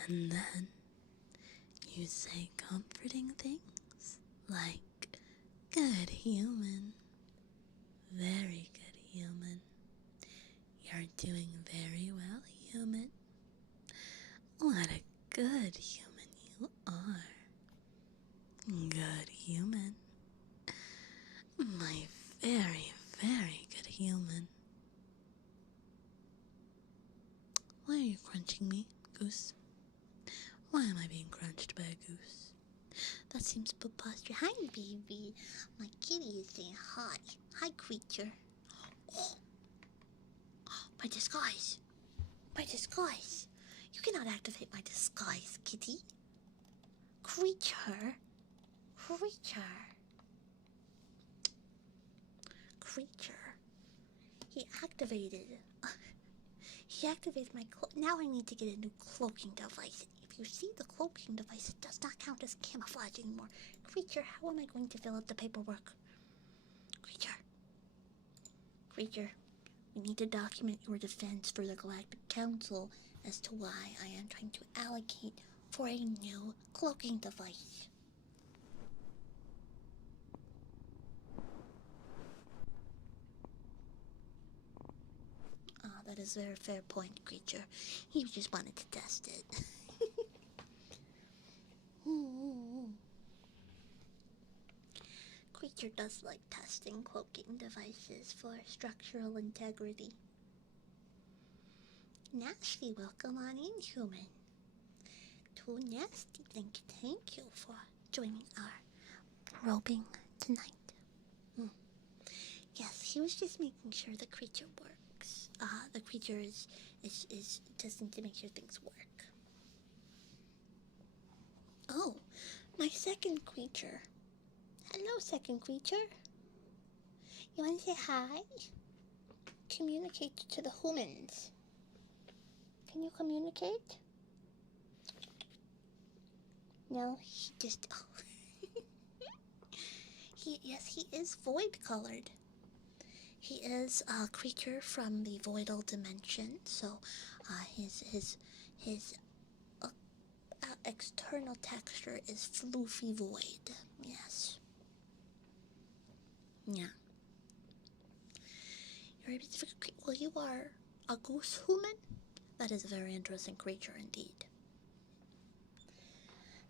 And then you say comforting things like, good human, very good human. You're doing very well, human. What a good human you are. Good human. My very, very good human. Why are you crunching me, goose? Why am I being crunched by a goose? That seems preposterous. Hi, baby. My kitty is saying hi. Hi, creature. Oh, my disguise. My disguise. You cannot activate my disguise, kitty. Creature. He activated. He activated my now I need to get a new cloaking device. If you see the cloaking device, it does not count as camouflage anymore. Creature, how am I going to fill out the paperwork? Creature, we need to document your defense for the Galactic Council as to why I am trying to allocate for a new cloaking device. That is a very fair point, creature. He just wanted to test it. Creature does like testing cloaking devices for structural integrity. Nasty, welcome on in, human. Too nasty, thank you for joining our roping tonight. Yes, he was just making sure the creature works. The creature is testing to make sure things work. Oh, my second creature. Hello, second creature. You want to say hi? Communicate to the humans. Can you communicate? No, he just... Oh. Yes, he is void-colored. He is a creature from the voidal dimension, so his external texture is floofy void. Yes. Yeah. You're a bit of a well, you are a goose human? That is a very interesting creature indeed.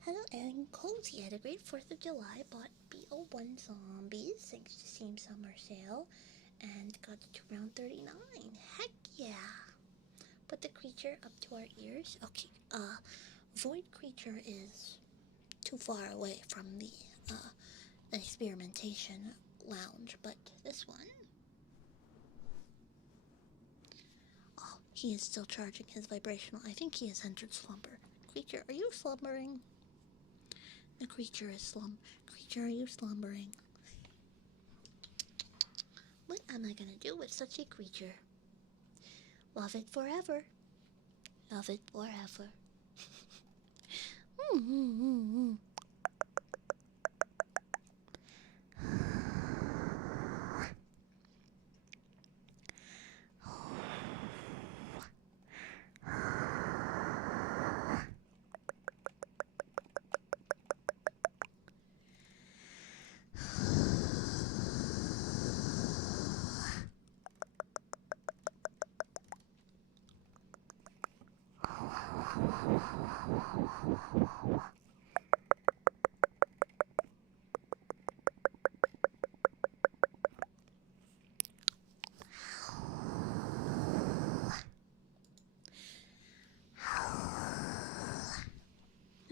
Hello, Aaron Cozy. Had a great 4th of July. Bought BO1 Zombies thanks to Steam Summer Sale. And got to round 39. Heck yeah. Put the creature up to our ears. Okay, Void creature is too far away from the experimentation lounge, but this one... Oh, he is still charging his vibrational. I think he has entered slumber. Creature, are you slumbering? The creature is Creature, are you slumbering? What am I gonna do with such a creature? Love it forever. Love it forever. Have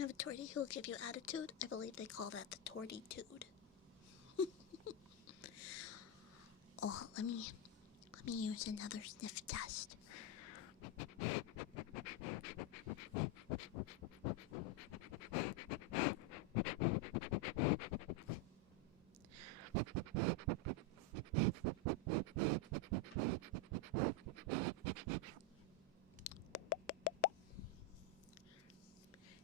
a tortie who'll give you attitude. I believe they call that the tortitude. Oh, let me use another sniff test.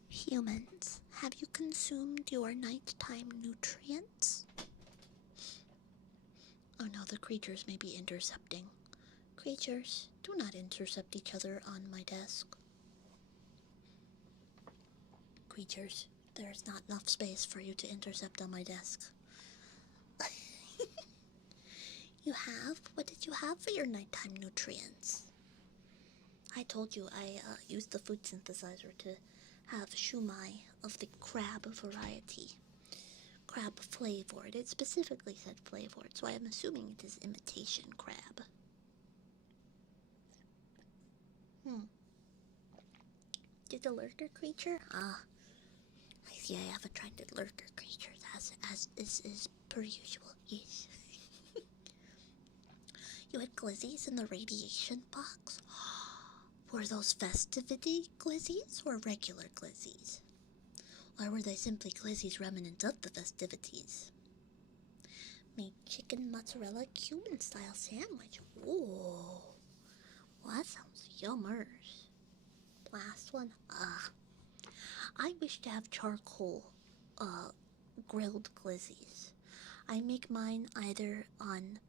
Humans, have you consumed your nighttime nutrients? Oh no, the creatures may be intercepting. Creatures, do not intercept each other on my desk. Creatures, there's not enough space for you to intercept on my desk. You have? What did you have for your nighttime nutrients? I told you I used the food synthesizer to have shumai of the crab variety. Crab flavored. It specifically said flavored, so I am assuming it is imitation crab. Did the lurker creature? I see I have attracted lurker creatures, as is per usual, yes. You had glizzies in the radiation box? Were those festivity glizzies or regular glizzies? Or were they simply glizzies remnant of the festivities? Made chicken mozzarella Cuban style sandwich. Ooh. Well, that sounds yummers. Last one. I wish to have charcoal grilled glizzies. I make mine either on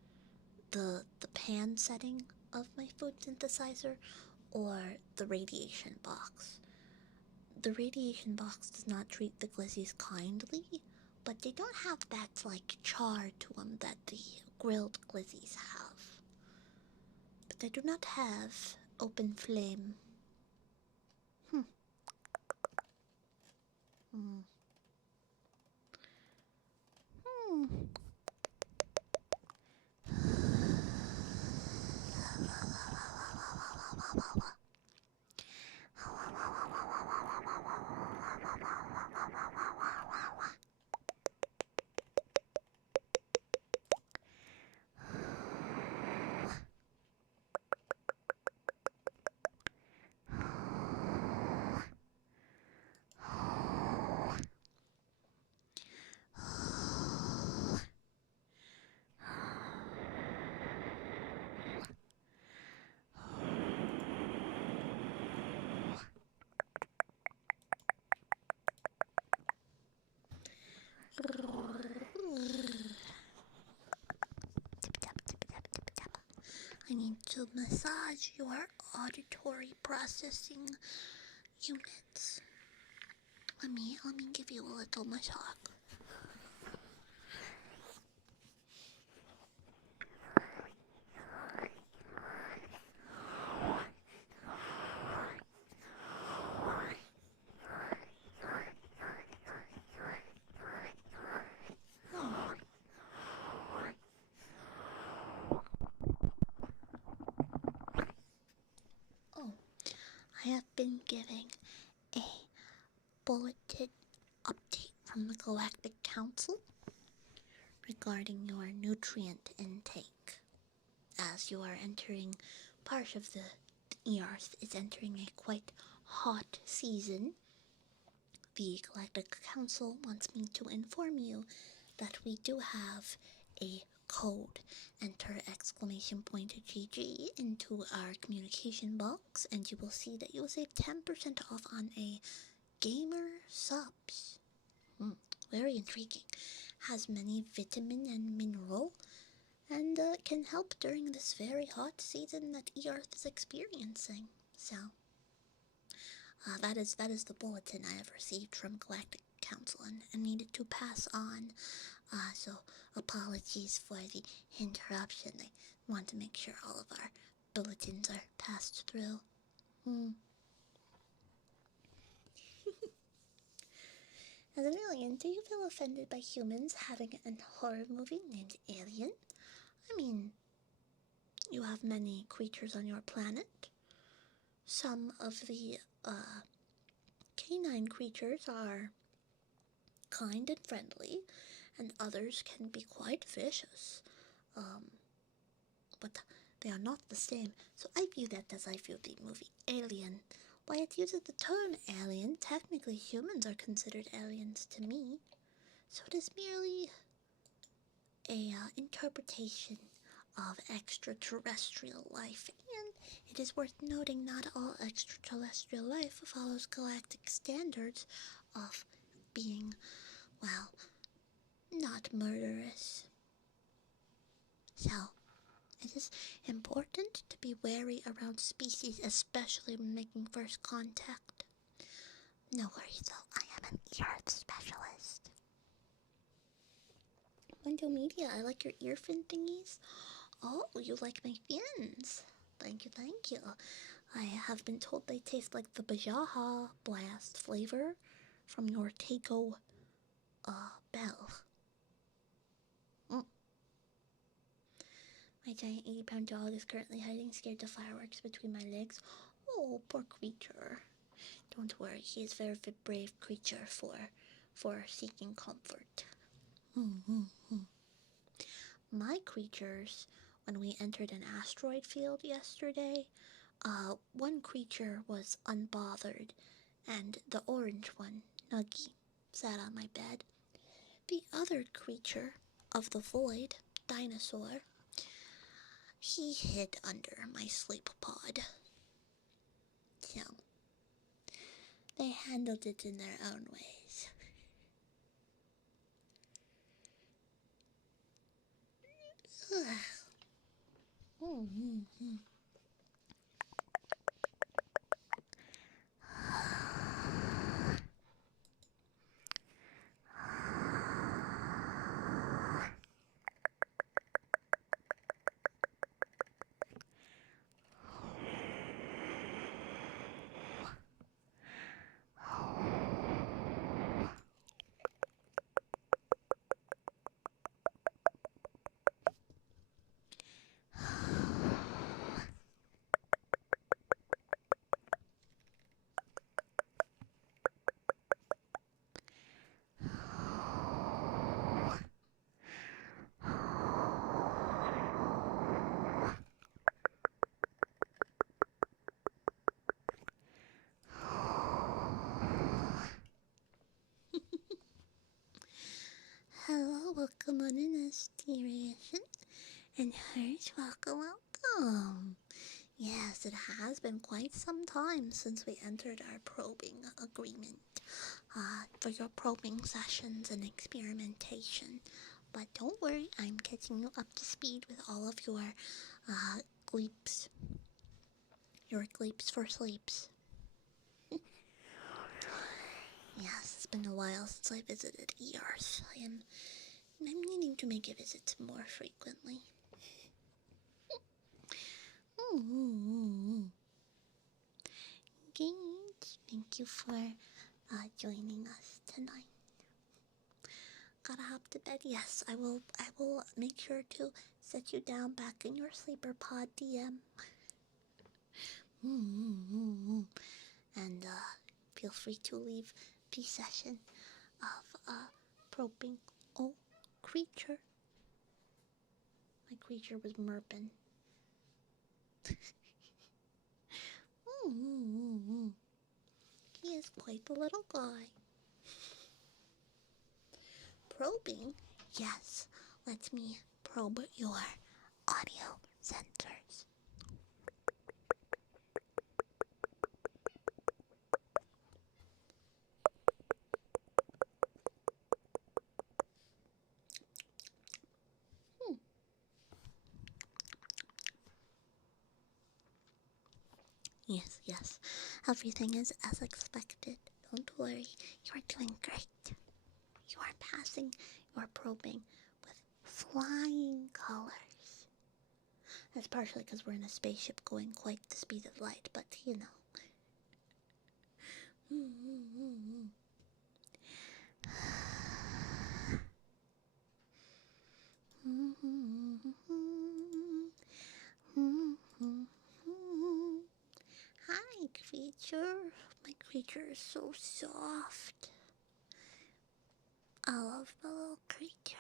the pan setting of my food synthesizer or the radiation box. The radiation box does not treat the glizzies kindly, but they don't have that like char to them that the grilled glizzies have. But they do not have open flame. Hmm. I need to massage your auditory processing units. Let me give you a little massage. Oh, I have been giving a bulleted update from the Galactic Council regarding your nutrient intake. As you are entering, part of the Earth is entering a quite hot season, the Galactic Council wants me to inform you that we do have a code. Enter exclamation point GG into our communication box and you will see that you will save 10% off on a gamer subs. Very intriguing. Has many vitamin and mineral and can help during this very hot season that Earth is experiencing. So that is the bulletin I have received from Galactic Council and needed to pass on. So apologies for the interruption. I want to make sure all of our bulletins are passed through. As an alien, do you feel offended by humans having a horror movie named Alien? I mean, you have many creatures on your planet. Some of the canine creatures are kind and friendly, and others can be quite vicious. But they are not the same. So I view that as I view the movie Alien. Why it uses the term alien, technically humans are considered aliens to me. So it is merely a interpretation of extraterrestrial life, and it is worth noting not all extraterrestrial life follows galactic standards of being, well, not murderous. So, it is important to be wary around species, especially when making first contact. No worries though, I am an earth specialist. Window Media, I like your ear fin thingies. Oh, you like my fins. Thank you, thank you. I have been told they taste like the Bajaha Blast flavor from Nortego Bell. My giant 80-pound dog is currently hiding scared of fireworks between my legs. Oh, poor creature. Don't worry, he is a very brave creature for seeking comfort. My creatures, when we entered an asteroid field yesterday, one creature was unbothered, and the orange one, Nuggy, sat on my bed. The other creature of the void, Dinosaur, he hid under my sleep pod. So, they handled it in their own ways. Hello, welcome on in, Asterian. And hers, welcome, welcome. Yes, it has been quite some time since we entered our probing agreement for your probing sessions and experimentation. But don't worry, I'm getting you up to speed with all of your gleeps. Your gleeps for sleeps. Yes, it's been a while since I visited Earth. I'm needing to make a visit more frequently. Gage, thank you for joining us tonight. Gotta hop to bed. Yes, I will make sure to set you down back in your sleeper pod, DM. And feel free to leave the session of probing. Oh, creature. My creature was merping. He is quite the little guy. Probing? Yes, let me probe your audio sensors. Yes, yes, everything is as expected. Don't worry, you are doing great. You are passing your probing with flying colors. That's partially because we're in a spaceship going quite the speed of light, but you know. Hi, creature. My creature is so soft. I love my little creature.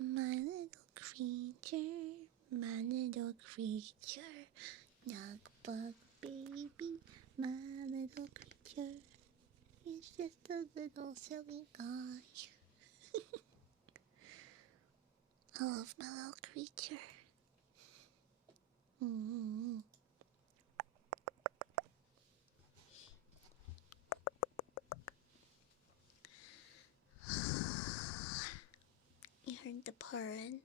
My little creature. My little creature. Nug bug baby. My little creature. He's just a little silly guy. I love my little creature. You heard the purring?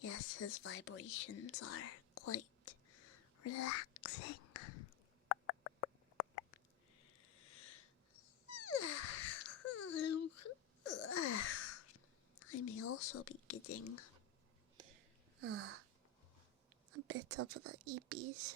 Yes, his vibrations are quite relaxing. I may also be getting a bit of the eepies.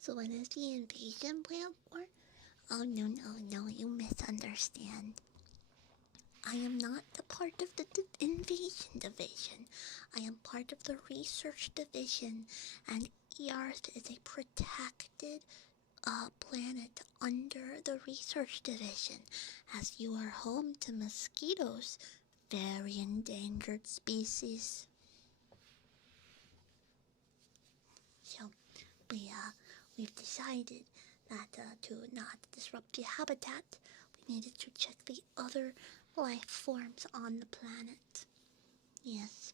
So what is the invasion plan for? Oh no, you misunderstand. I am not a part of the invasion division. I am part of the research division, and Earth is a protected planet under the research division, as you are home to mosquitoes, very endangered species. So we've decided that to not disrupt the habitat, we needed to check the other life forms on the planet. Yes,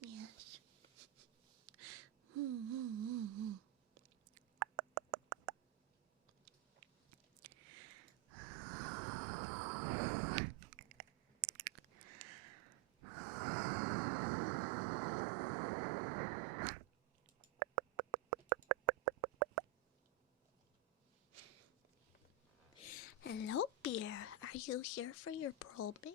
yes. Hello, bear. Are you here for your probing?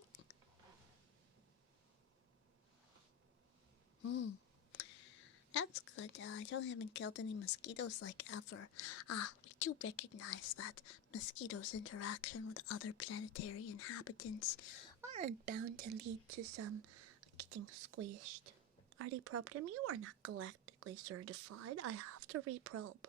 That's good. I haven't killed any mosquitoes like ever. We do recognize that mosquitoes' interaction with other planetary inhabitants are bound to lead to some getting squished. Are they probed? You are not galactically certified. I have to reprobe.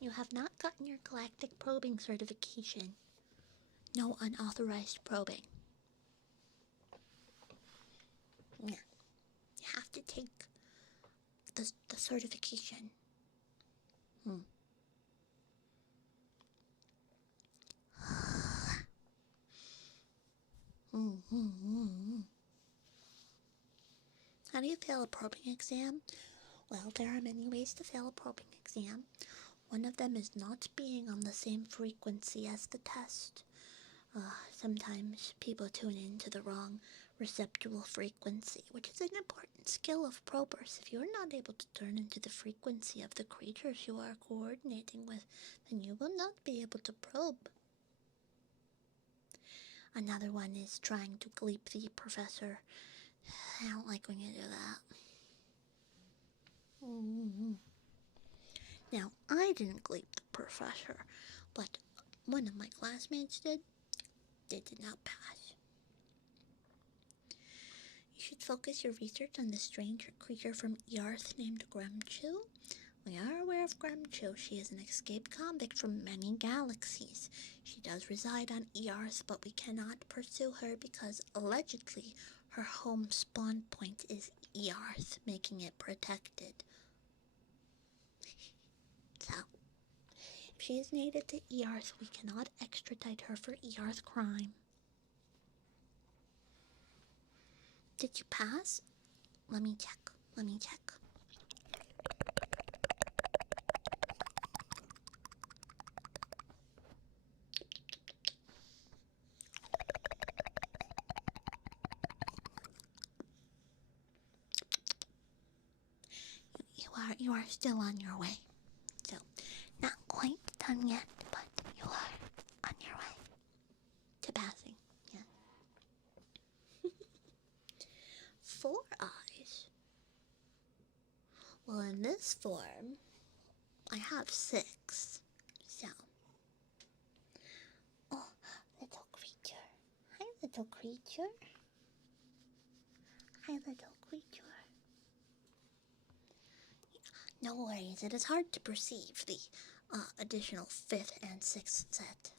You have not gotten your galactic probing certification. No unauthorized probing. Yeah. You have to take the certification. How do you fail a probing exam? Well, there are many ways to fail a probing exam. One of them is not being on the same frequency as the test. Sometimes people tune in to the wrong receptual frequency, which is an important skill of probers. If you are not able to turn into the frequency of the creatures you are coordinating with, then you will not be able to probe. Another one is trying to gleep the professor. I don't like when you do that. Now, I didn't gleep the professor, but one of my classmates did. They did not pass. You should focus your research on the strange creature from Earth named Grumchu. We are aware of Gramcho. She is an escaped convict from many galaxies. She does reside on Earth, but we cannot pursue her because allegedly her home spawn point is Earth, making it protected. So, if she is native to Earth, we cannot extradite her for Earth crime. Did you pass? Let me check. You are still on your way. So, not quite done yet, but you are on your way to passing. Yeah. 4 eyes. Well, in this form, I have 6. So, oh, little creature. Hi, little creature. Hi, little creature. No worries, it is hard to perceive the additional 5th and 6th set.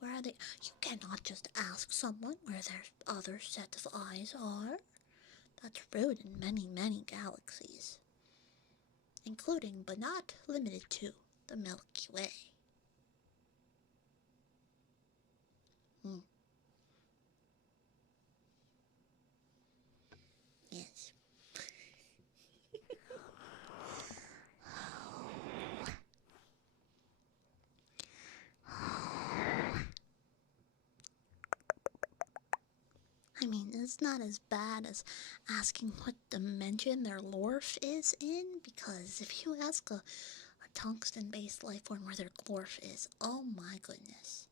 Where are they? You cannot just ask someone where their other set of eyes are. That's rude in many, many galaxies, including but not limited to the Milky Way. Yes. I mean, it's not as bad as asking what dimension their lorf is in, because if you ask a tungsten-based life form where their glorf is, oh my goodness.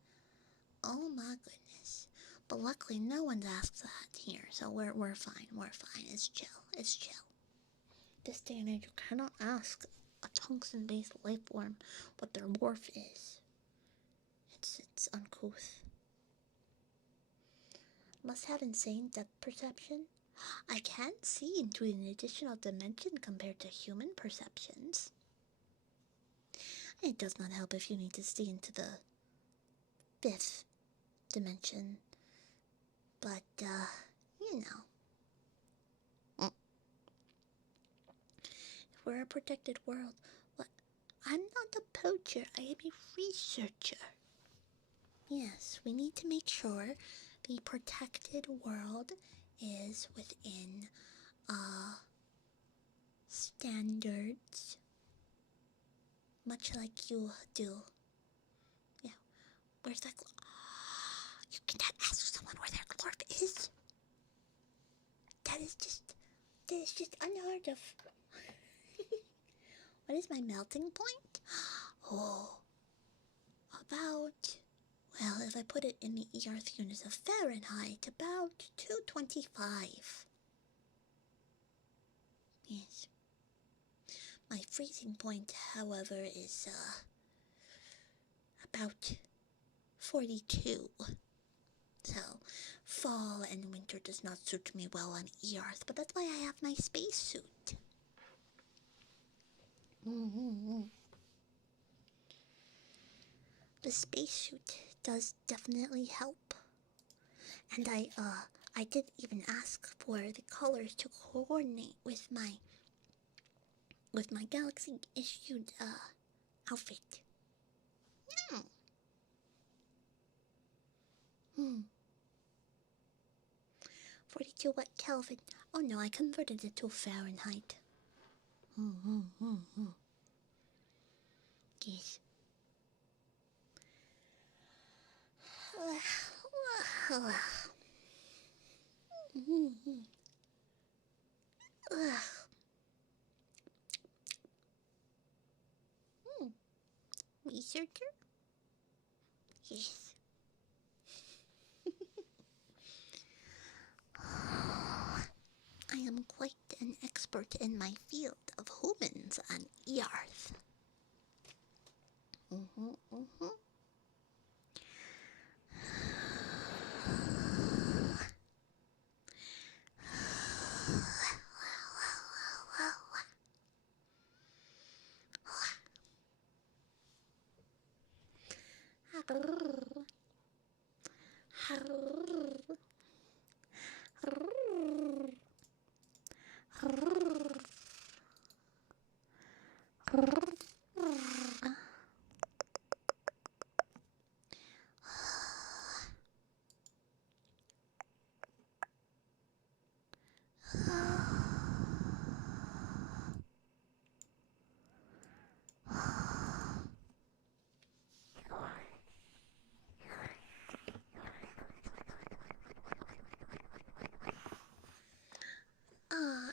Oh my goodness. But luckily no one's asked that here, so we're fine, It's chill. This day and age, you cannot ask a tungsten-based life form what their lorf is. It's uncouth. Must have insane depth perception. I can't see into an additional dimension compared to human perceptions. It does not help if you need to see into the 5th dimension. But, you know. If we're a protected world, what? I'm not a poacher, I am a researcher. Yes, we need to make sure the protected world is within, standards. Much like you do. Yeah, where's that you cannot ask someone where their glorp is? That is just unheard of. What is my melting point? Oh, about, well, if I put it in the Earth units of Fahrenheit, about 225. Yes. My freezing point, however, is, about 42. So, fall and winter does not suit me well on Earth, but that's why I have my spacesuit. The spacesuit does definitely help. And I did even ask for the colors to coordinate with my galaxy issued outfit. Yeah. 42 what Kelvin? Oh no, I converted it to Fahrenheit. Yes. Researcher? Yes. I am quite an expert in my field of humans on Earth.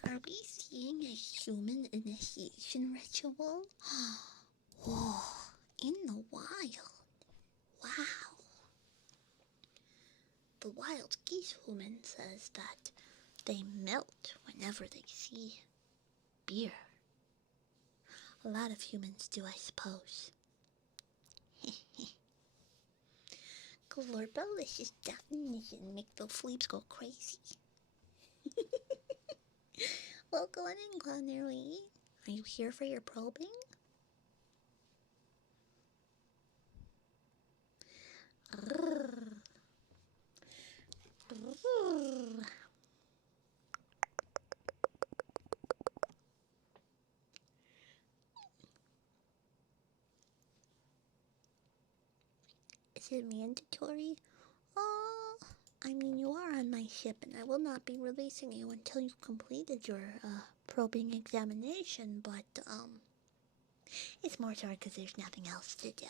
Are we seeing a human initiation ritual? Whoa, in the wild. Wow. The wild geese woman says that they melt whenever they see beer. A lot of humans do, I suppose. Glorbalicious definition make the fleeps go crazy. Well, go on in, Connery. Are you here for your probing? Is it mandatory? I mean, you are on my ship, and I will not be releasing you until you've completed your probing examination. But it's more so because there's nothing else to do.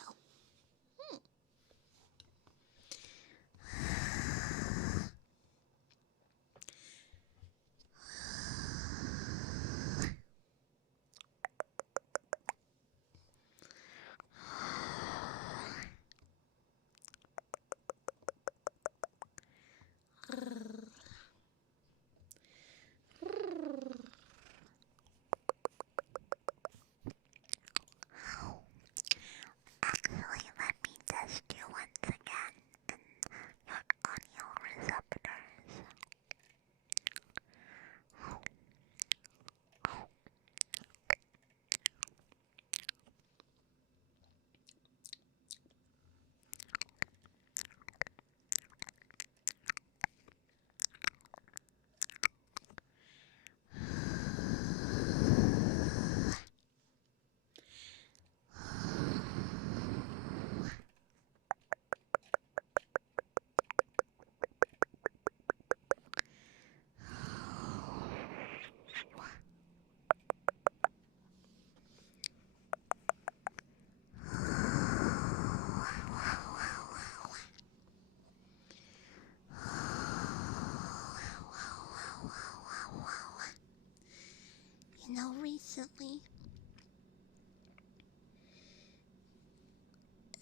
Actually, let me test you once again and your audio receptors. You know, recently,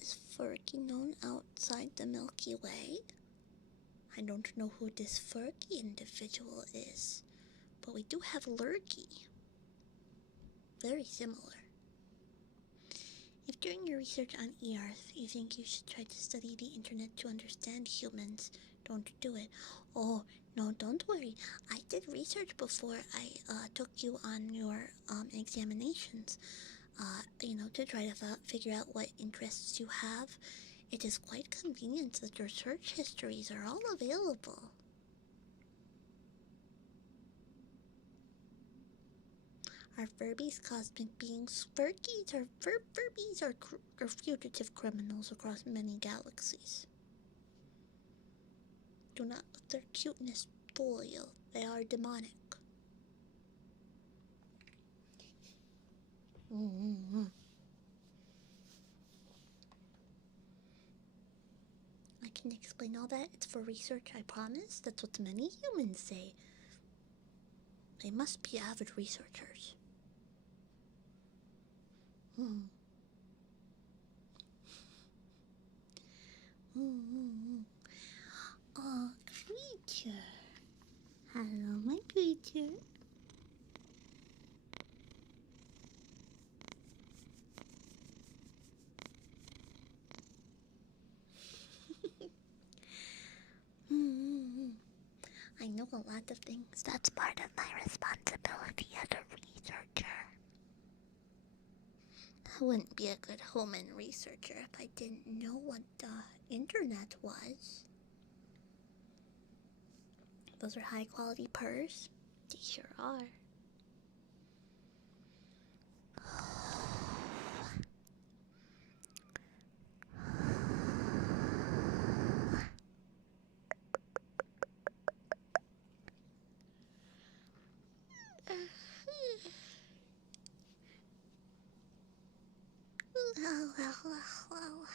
is Fergie known outside the Milky Way? I don't know who this Fergie individual is, but we do have Lurky. Very similar. If during your research on Earth you think you should try to study the internet to understand humans, don't do it. Oh, no, don't worry. I did research before I took you on your examinations, to try to figure out what interests you have. It is quite convenient that your search histories are all available. Are Furbies cosmic beings? Furbies are fugitive criminals across many galaxies. Do not let their cuteness fool you. They are demonic. I can explain all that. It's for research, I promise. That's what many humans say. They must be avid researchers. Oh, creature. Hello, my creature. I know a lot of things. That's part of my responsibility as a researcher. I wouldn't be a good human researcher if I didn't know what the internet was. Those are high quality purrs. They sure are. Well.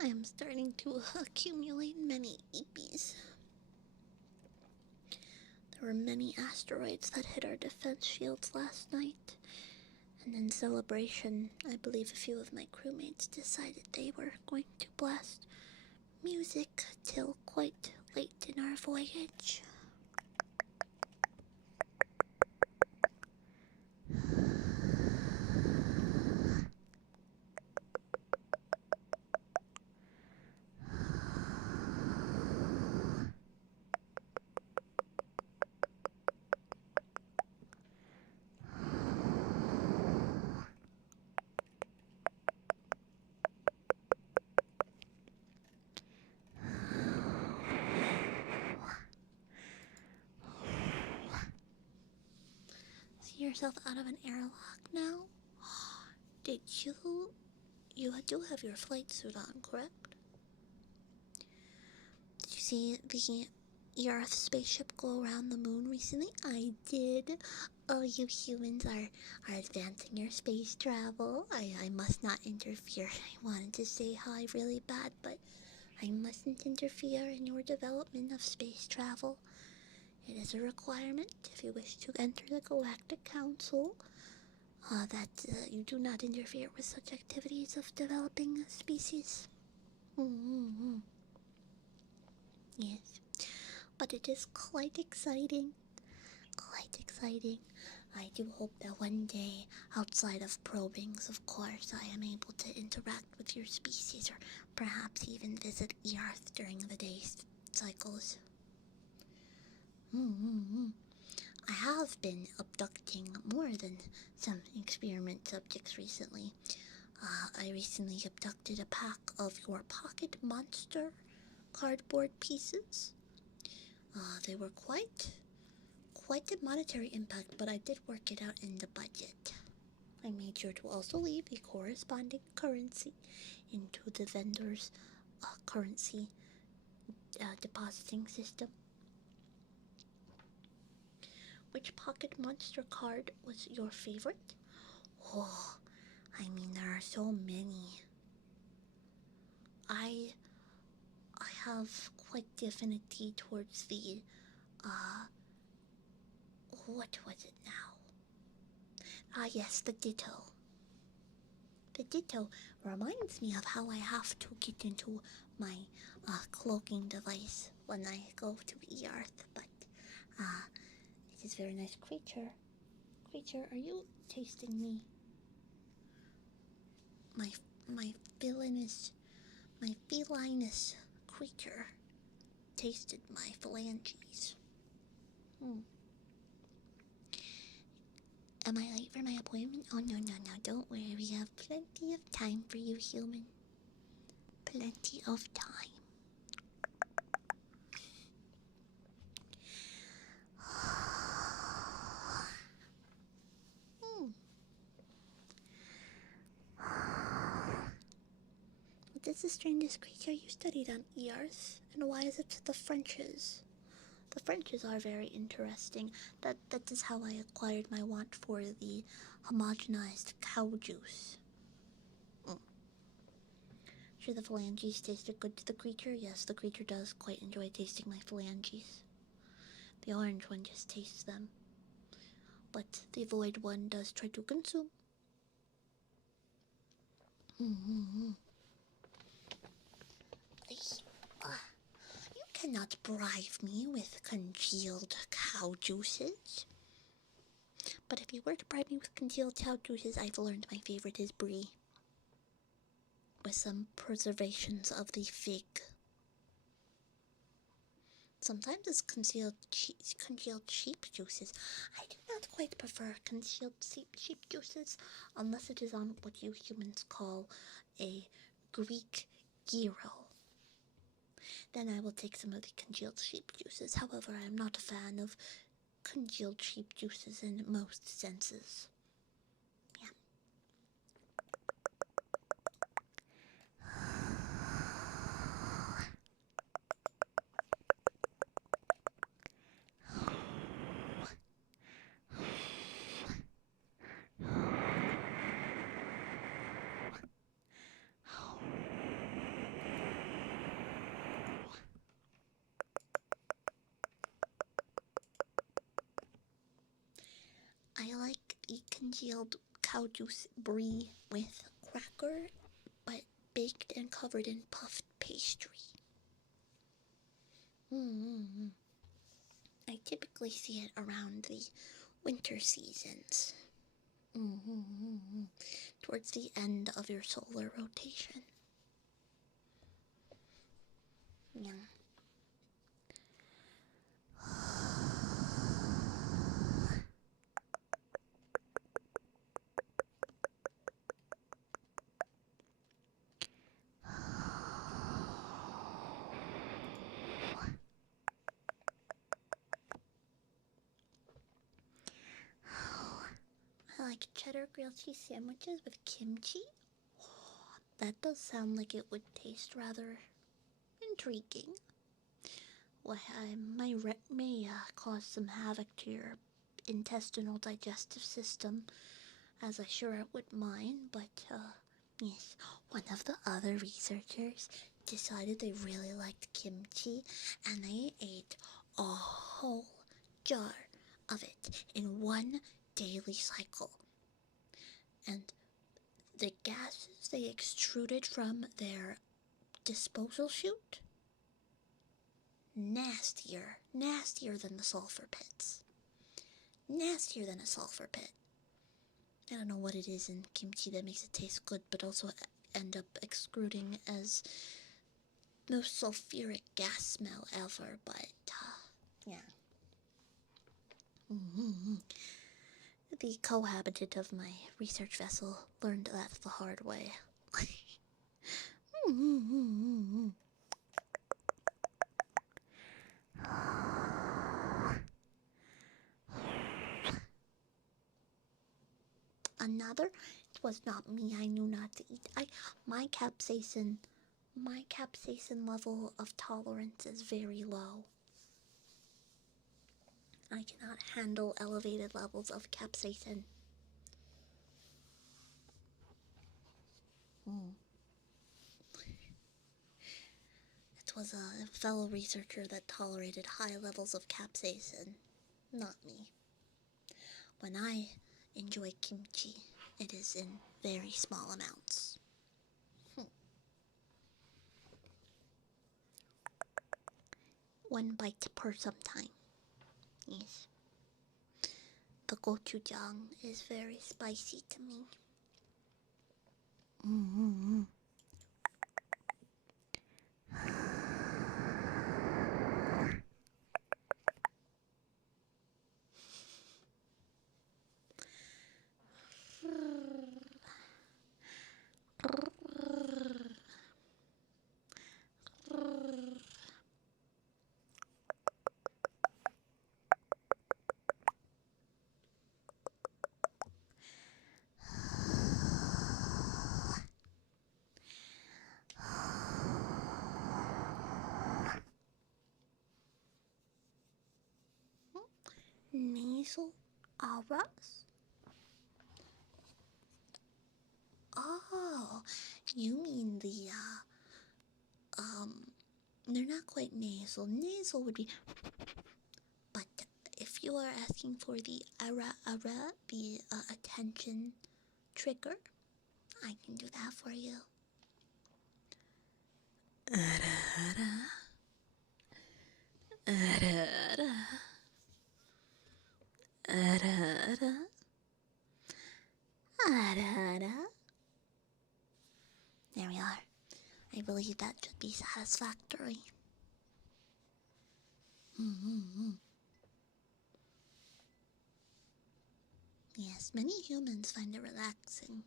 I am starting to accumulate many EPs. There were many asteroids that hit our defense shields last night, and in celebration, I believe a few of my crewmates decided they were going to blast music till quite late in our voyage. See yourself out of an airlock now? Did you? You do have your flight suit on, correct? Did you see the Earth spaceship go around the moon recently? I did. Oh, you humans are advancing your space travel. I must not interfere. I wanted to say hi really bad, but I mustn't interfere in your development of space travel. It is a requirement if you wish to enter the Galactic Council that you do not interfere with such activities of developing a species. Mm-hmm. Yes, but it is quite exciting. Quite exciting. I do hope that one day, outside of probings, of course, I am able to interact with your species or perhaps even visit Earth during the day cycles. I have been abducting more than some experiment subjects recently. I recently abducted a pack of your pocket monster cardboard pieces. They were quite a monetary impact, but I did work it out in the budget. I made sure to also leave a corresponding currency into the vendor's currency depositing system. Which pocket monster card was your favorite? Oh, I mean, there are so many. I have quite the affinity towards the what was it now? Yes, the Ditto. The Ditto reminds me of how I have to get into my cloaking device when I go to Earth, but it is a very nice creature. Creature, are you tasting me? My villainous, my felinous creature tasted my phalanges. Am I late for my appointment? Oh, no, don't worry. We have plenty of time for you, human. Plenty of time. What is the strangest creature you studied on Earth? And why is it the Frenches? The Frenches are very interesting. That is how I acquired my want for the homogenized cow juice. Sure, the phalanges tasted good to the creature? Yes, the creature does quite enjoy tasting my phalanges. The orange one just tastes them. But the void one does try to consume. You cannot bribe me with congealed cow juices. But if you were to bribe me with congealed cow juices, I've learned my favorite is brie. With some preservations of the fig. Sometimes it's congealed sheep juices. I do not quite prefer congealed sheep juices unless it is on what you humans call a Greek gyro. Then I will take some of the congealed sheep juices. However, I am not a fan of congealed sheep juices in most senses. Yeah. I like a congealed cow juice brie with cracker, but baked and covered in puffed pastry. Mm-hmm. I typically see it around the winter seasons. Mm-hmm. Towards the end of your solar rotation. Yeah. I like cheddar grilled cheese sandwiches with kimchi. That does sound like it would taste rather intriguing. Well, may cause some havoc to your intestinal digestive system, as I sure it would mine, but, yes. One of the other researchers decided they really liked kimchi, and they ate a whole jar of it in one daily cycle. And the gases they extruded from their disposal chute, nastier than the sulfur pits. Nastier than a sulfur pit. I don't know what it is in kimchi that makes it taste good, but also end up extruding as most sulfuric gas smell ever, but, yeah. Mm-hmm. The cohabitant of my research vessel learned that the hard way. Mm-hmm. Another, it was not me, I knew not to eat. My capsaicin level of tolerance is very low. I cannot handle elevated levels of capsaicin. It was a fellow researcher that tolerated high levels of capsaicin, not me. When I enjoy kimchi, it is in very small amounts. One bite per sometime. Yes. The gochujang is very spicy to me. Mm-hmm. Nasal auras? Oh, you mean they're not quite nasal. Nasal would be, but if you are asking for the the attention trigger, I can do that for you. There we are. I believe that should be satisfactory. Mm-hmm. Yes, many humans find it relaxing.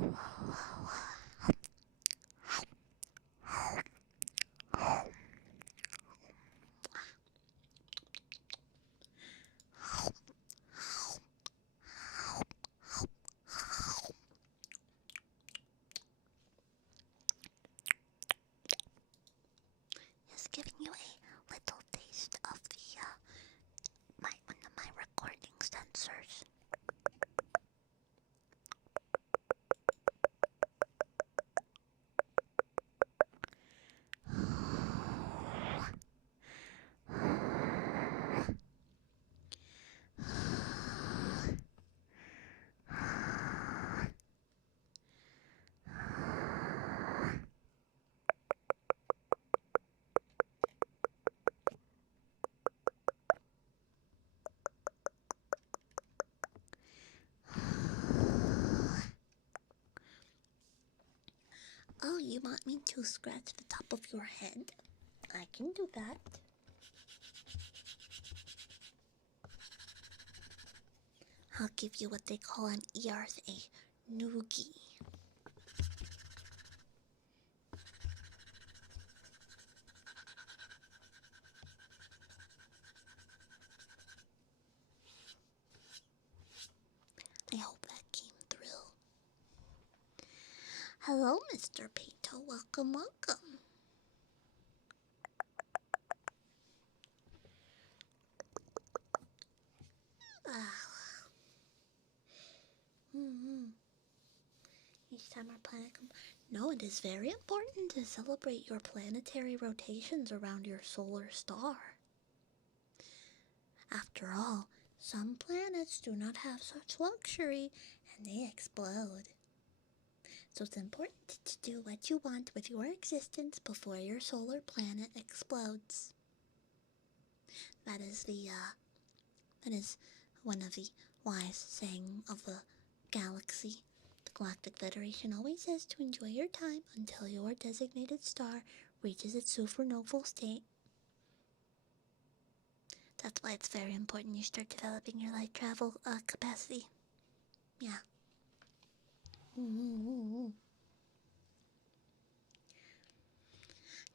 Just giving you a little taste of the one of my recording sensors. Oh, you want me to scratch the top of your head? I can do that. I'll give you what they call on earth a noogie. I hope that came through. Hello, Mr. Pato. Welcome, welcome. Each time our planet comes... No, it is very important to celebrate your planetary rotations around your solar star. After all, some planets do not have such luxury, and they explode. So it's important to do what you want with your existence before your solar planet explodes. That is one of the wise sayings of the galaxy. The Galactic Federation always says to enjoy your time until your designated star reaches its supernova state. That's why it's very important you start developing your light travel capacity. Yeah.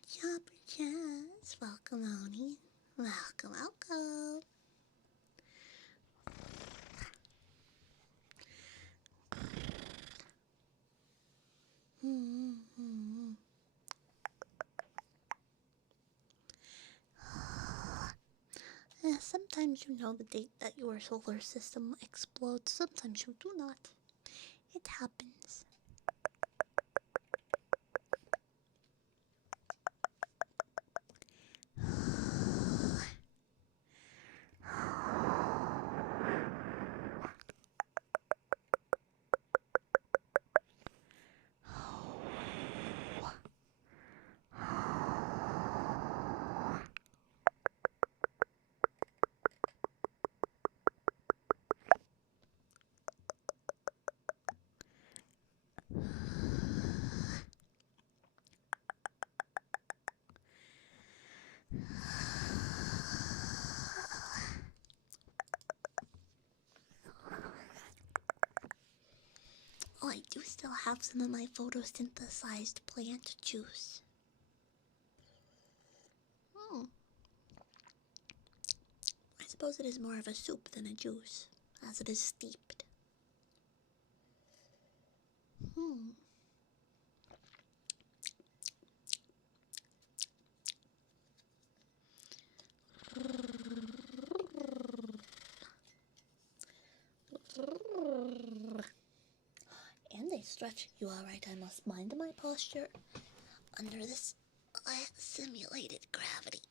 Chopper Jazz, welcome Oni. Welcome, welcome. Sometimes you know the date that your solar system explodes, sometimes you do not. It happens. Oh, I do still have some of my photosynthesized plant juice. I suppose it is more of a soup than a juice, as it is steeped. And they stretch. You are right, I must mind my posture under this simulated gravity.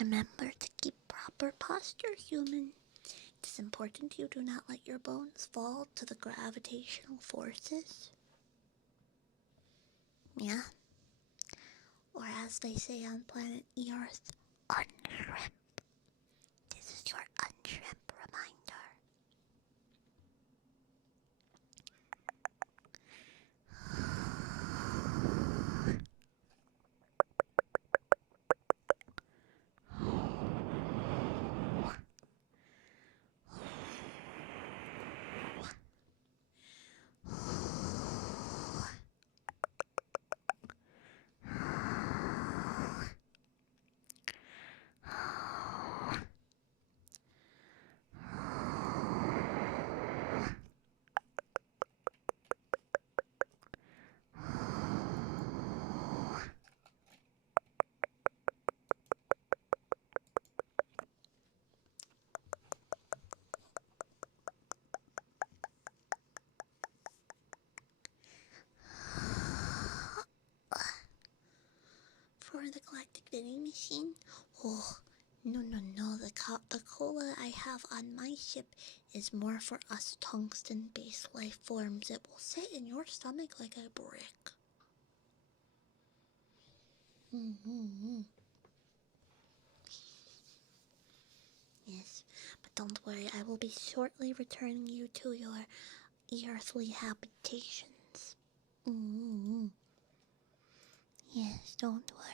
Remember to keep proper posture, human. It is important you do not let your bones fall to the gravitational forces. Yeah. Or as they say on planet Earth, unshrimp. This is your unshrimp reminder. the galactic vending machine? Oh, no, no, no. The cola I have on my ship is more for us tungsten-based life forms. It will sit in your stomach like a brick. Yes, but don't worry, I will be shortly returning you to your earthly habitations. Yes, don't worry.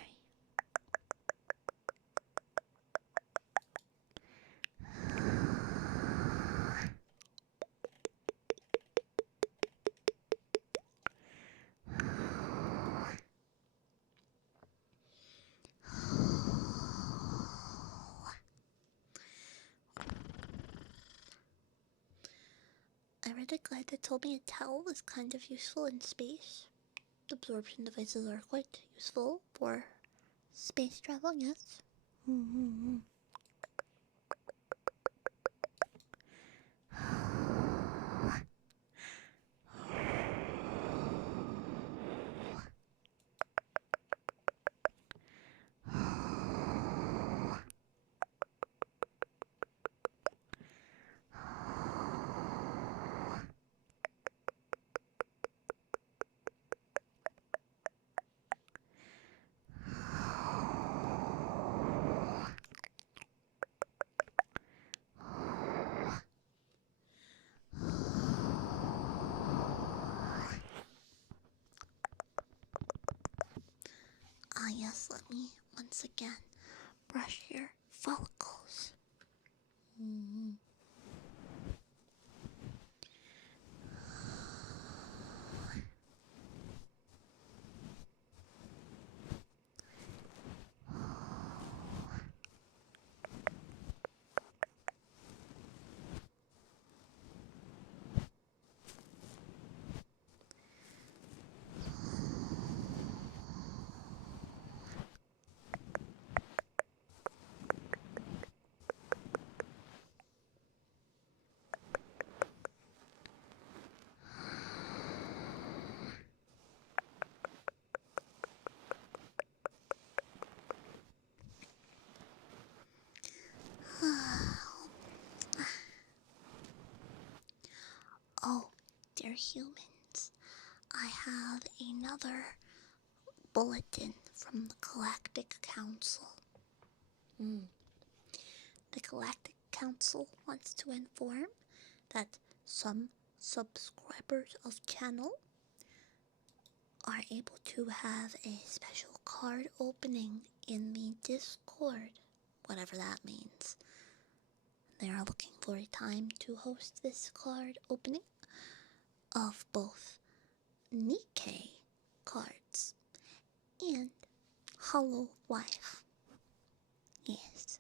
I read a guide that told me a towel is kind of useful in space. Absorption devices are quite useful for space travel, yes. Ah, yes, let me once again brush your follicles. Oh, dear humans, I have another bulletin from the Galactic Council. The Galactic Council wants to inform that some subscribers of channel are able to have a special card opening in the Discord, whatever that means. They are looking for a time to host this card opening of both Nikkei cards and Hollow Life. Yes.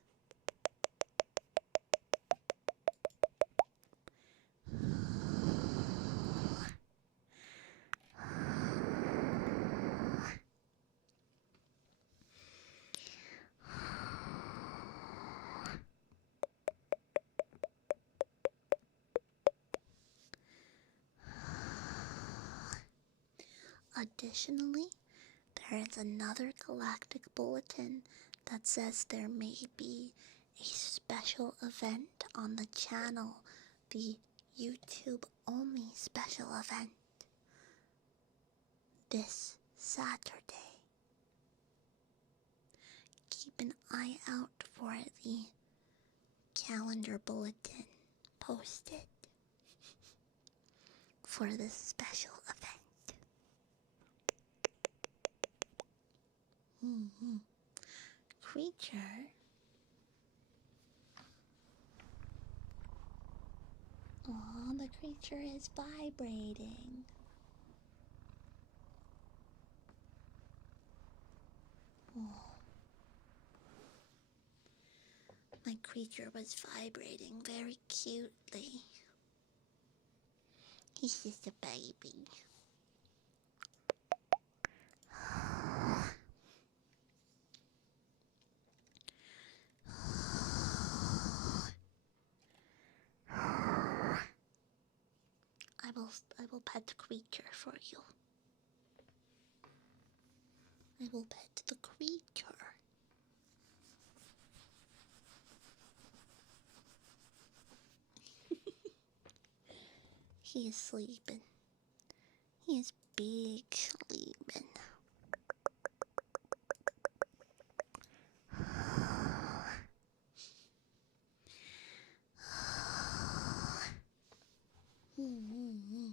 Additionally, there is another galactic bulletin that says there may be a special event on the channel, the YouTube only special event, this Saturday. Keep an eye out for the calendar bulletin posted for this special event. Creature. Oh, the creature is vibrating. Oh. My creature was vibrating very cutely. He's just a baby. I will pet the creature for you. I will pet the creature. He is sleeping. He is big sleeping. Mm-hmm.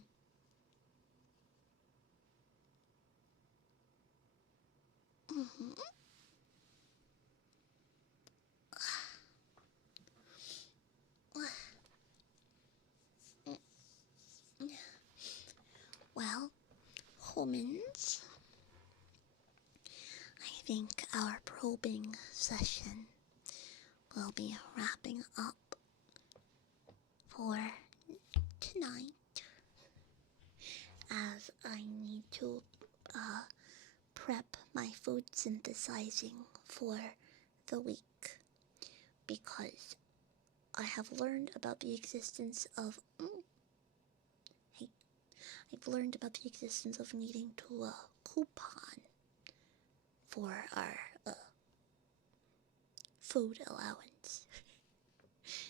Mm-hmm. Well, humans, I think our probing session will be wrapping up for tonight, as I need to prep my food synthesizing for the week, because I have learned about the existence of hey, I've learned about the existence of needing to coupon for our food allowance.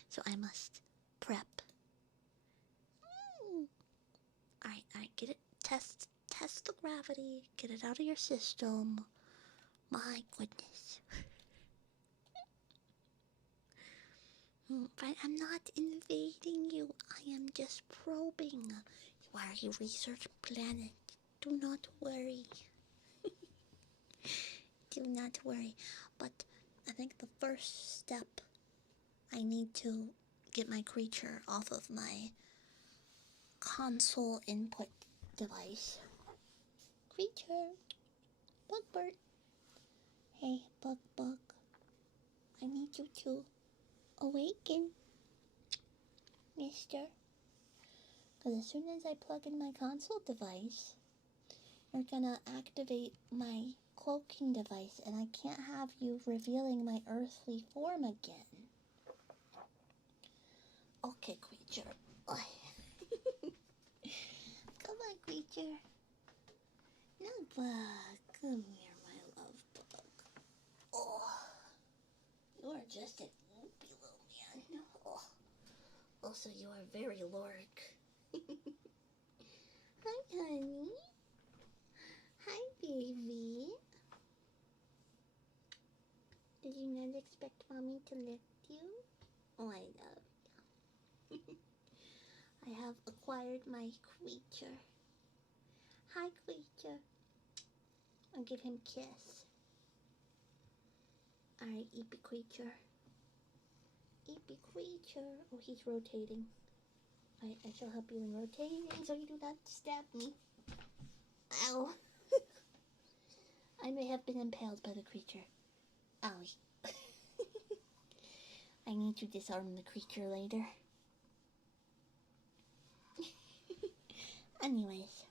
So I must prep. Alright, get it. Test the gravity. Get it out of your system. My goodness. But I'm not invading you. I am just probing. You are a research planet. Do not worry. Do not worry. But I think the first step, I need to get my creature off of my console input device. Creature. Bugbird. Hey, Bug. I need you to awaken, mister. Because as soon as I plug in my console device, you're gonna activate my cloaking device, and I can't have you revealing my earthly form again. Okay, creature. Come on, creature. No, Bug. Come here, my love Bug. Oh, you are just an loopy little man. Oh. Also, you are very Lork. Hi, honey. Hi, baby. Did you not expect mommy to lift you? Oh, I love you. I have acquired my creature. Hi, creature. I'll give him a kiss. Alright, eepy creature. Eepy creature. Oh, he's rotating. I shall help you in rotating so you do not stab me. Ow. I may have been impaled by the creature. Owie. I need to disarm the creature later. Anyways.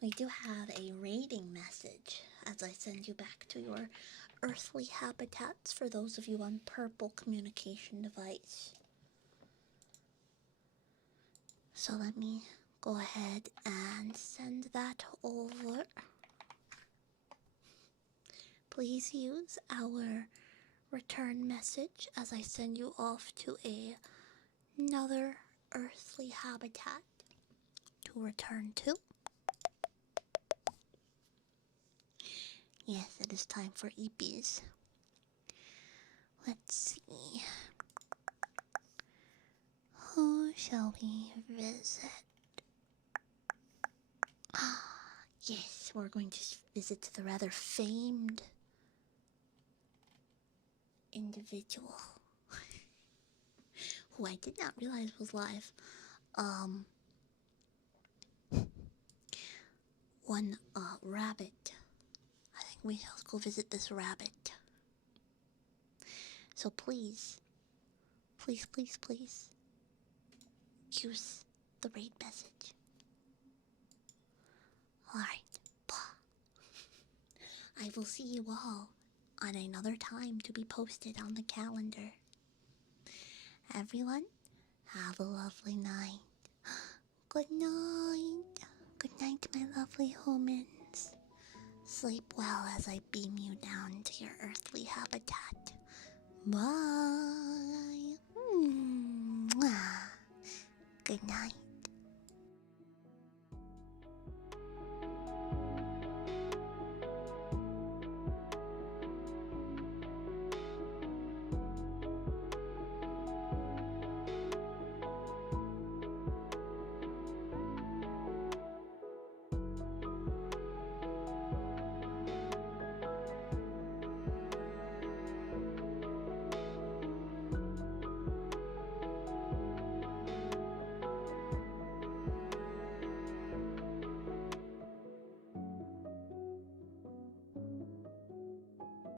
We do have a rating message as I send you back to your earthly habitats for those of you on purple communication device. So let me go ahead and send that over. Please use our return message as I send you off to another earthly habitat to return to. Yes, it is time for EPs. Let's see. Who shall we visit? Yes, we're going to visit the rather famed individual who I did not realize was live. One rabbit. I think we shall go visit this rabbit. So please, use the raid message. Alright. I will see you all on another time to be posted on the calendar. Everyone, have a lovely night. Good night. Good night, my lovely humans. Sleep well as I beam you down to your earthly habitat. Bye. Mwah. Good night.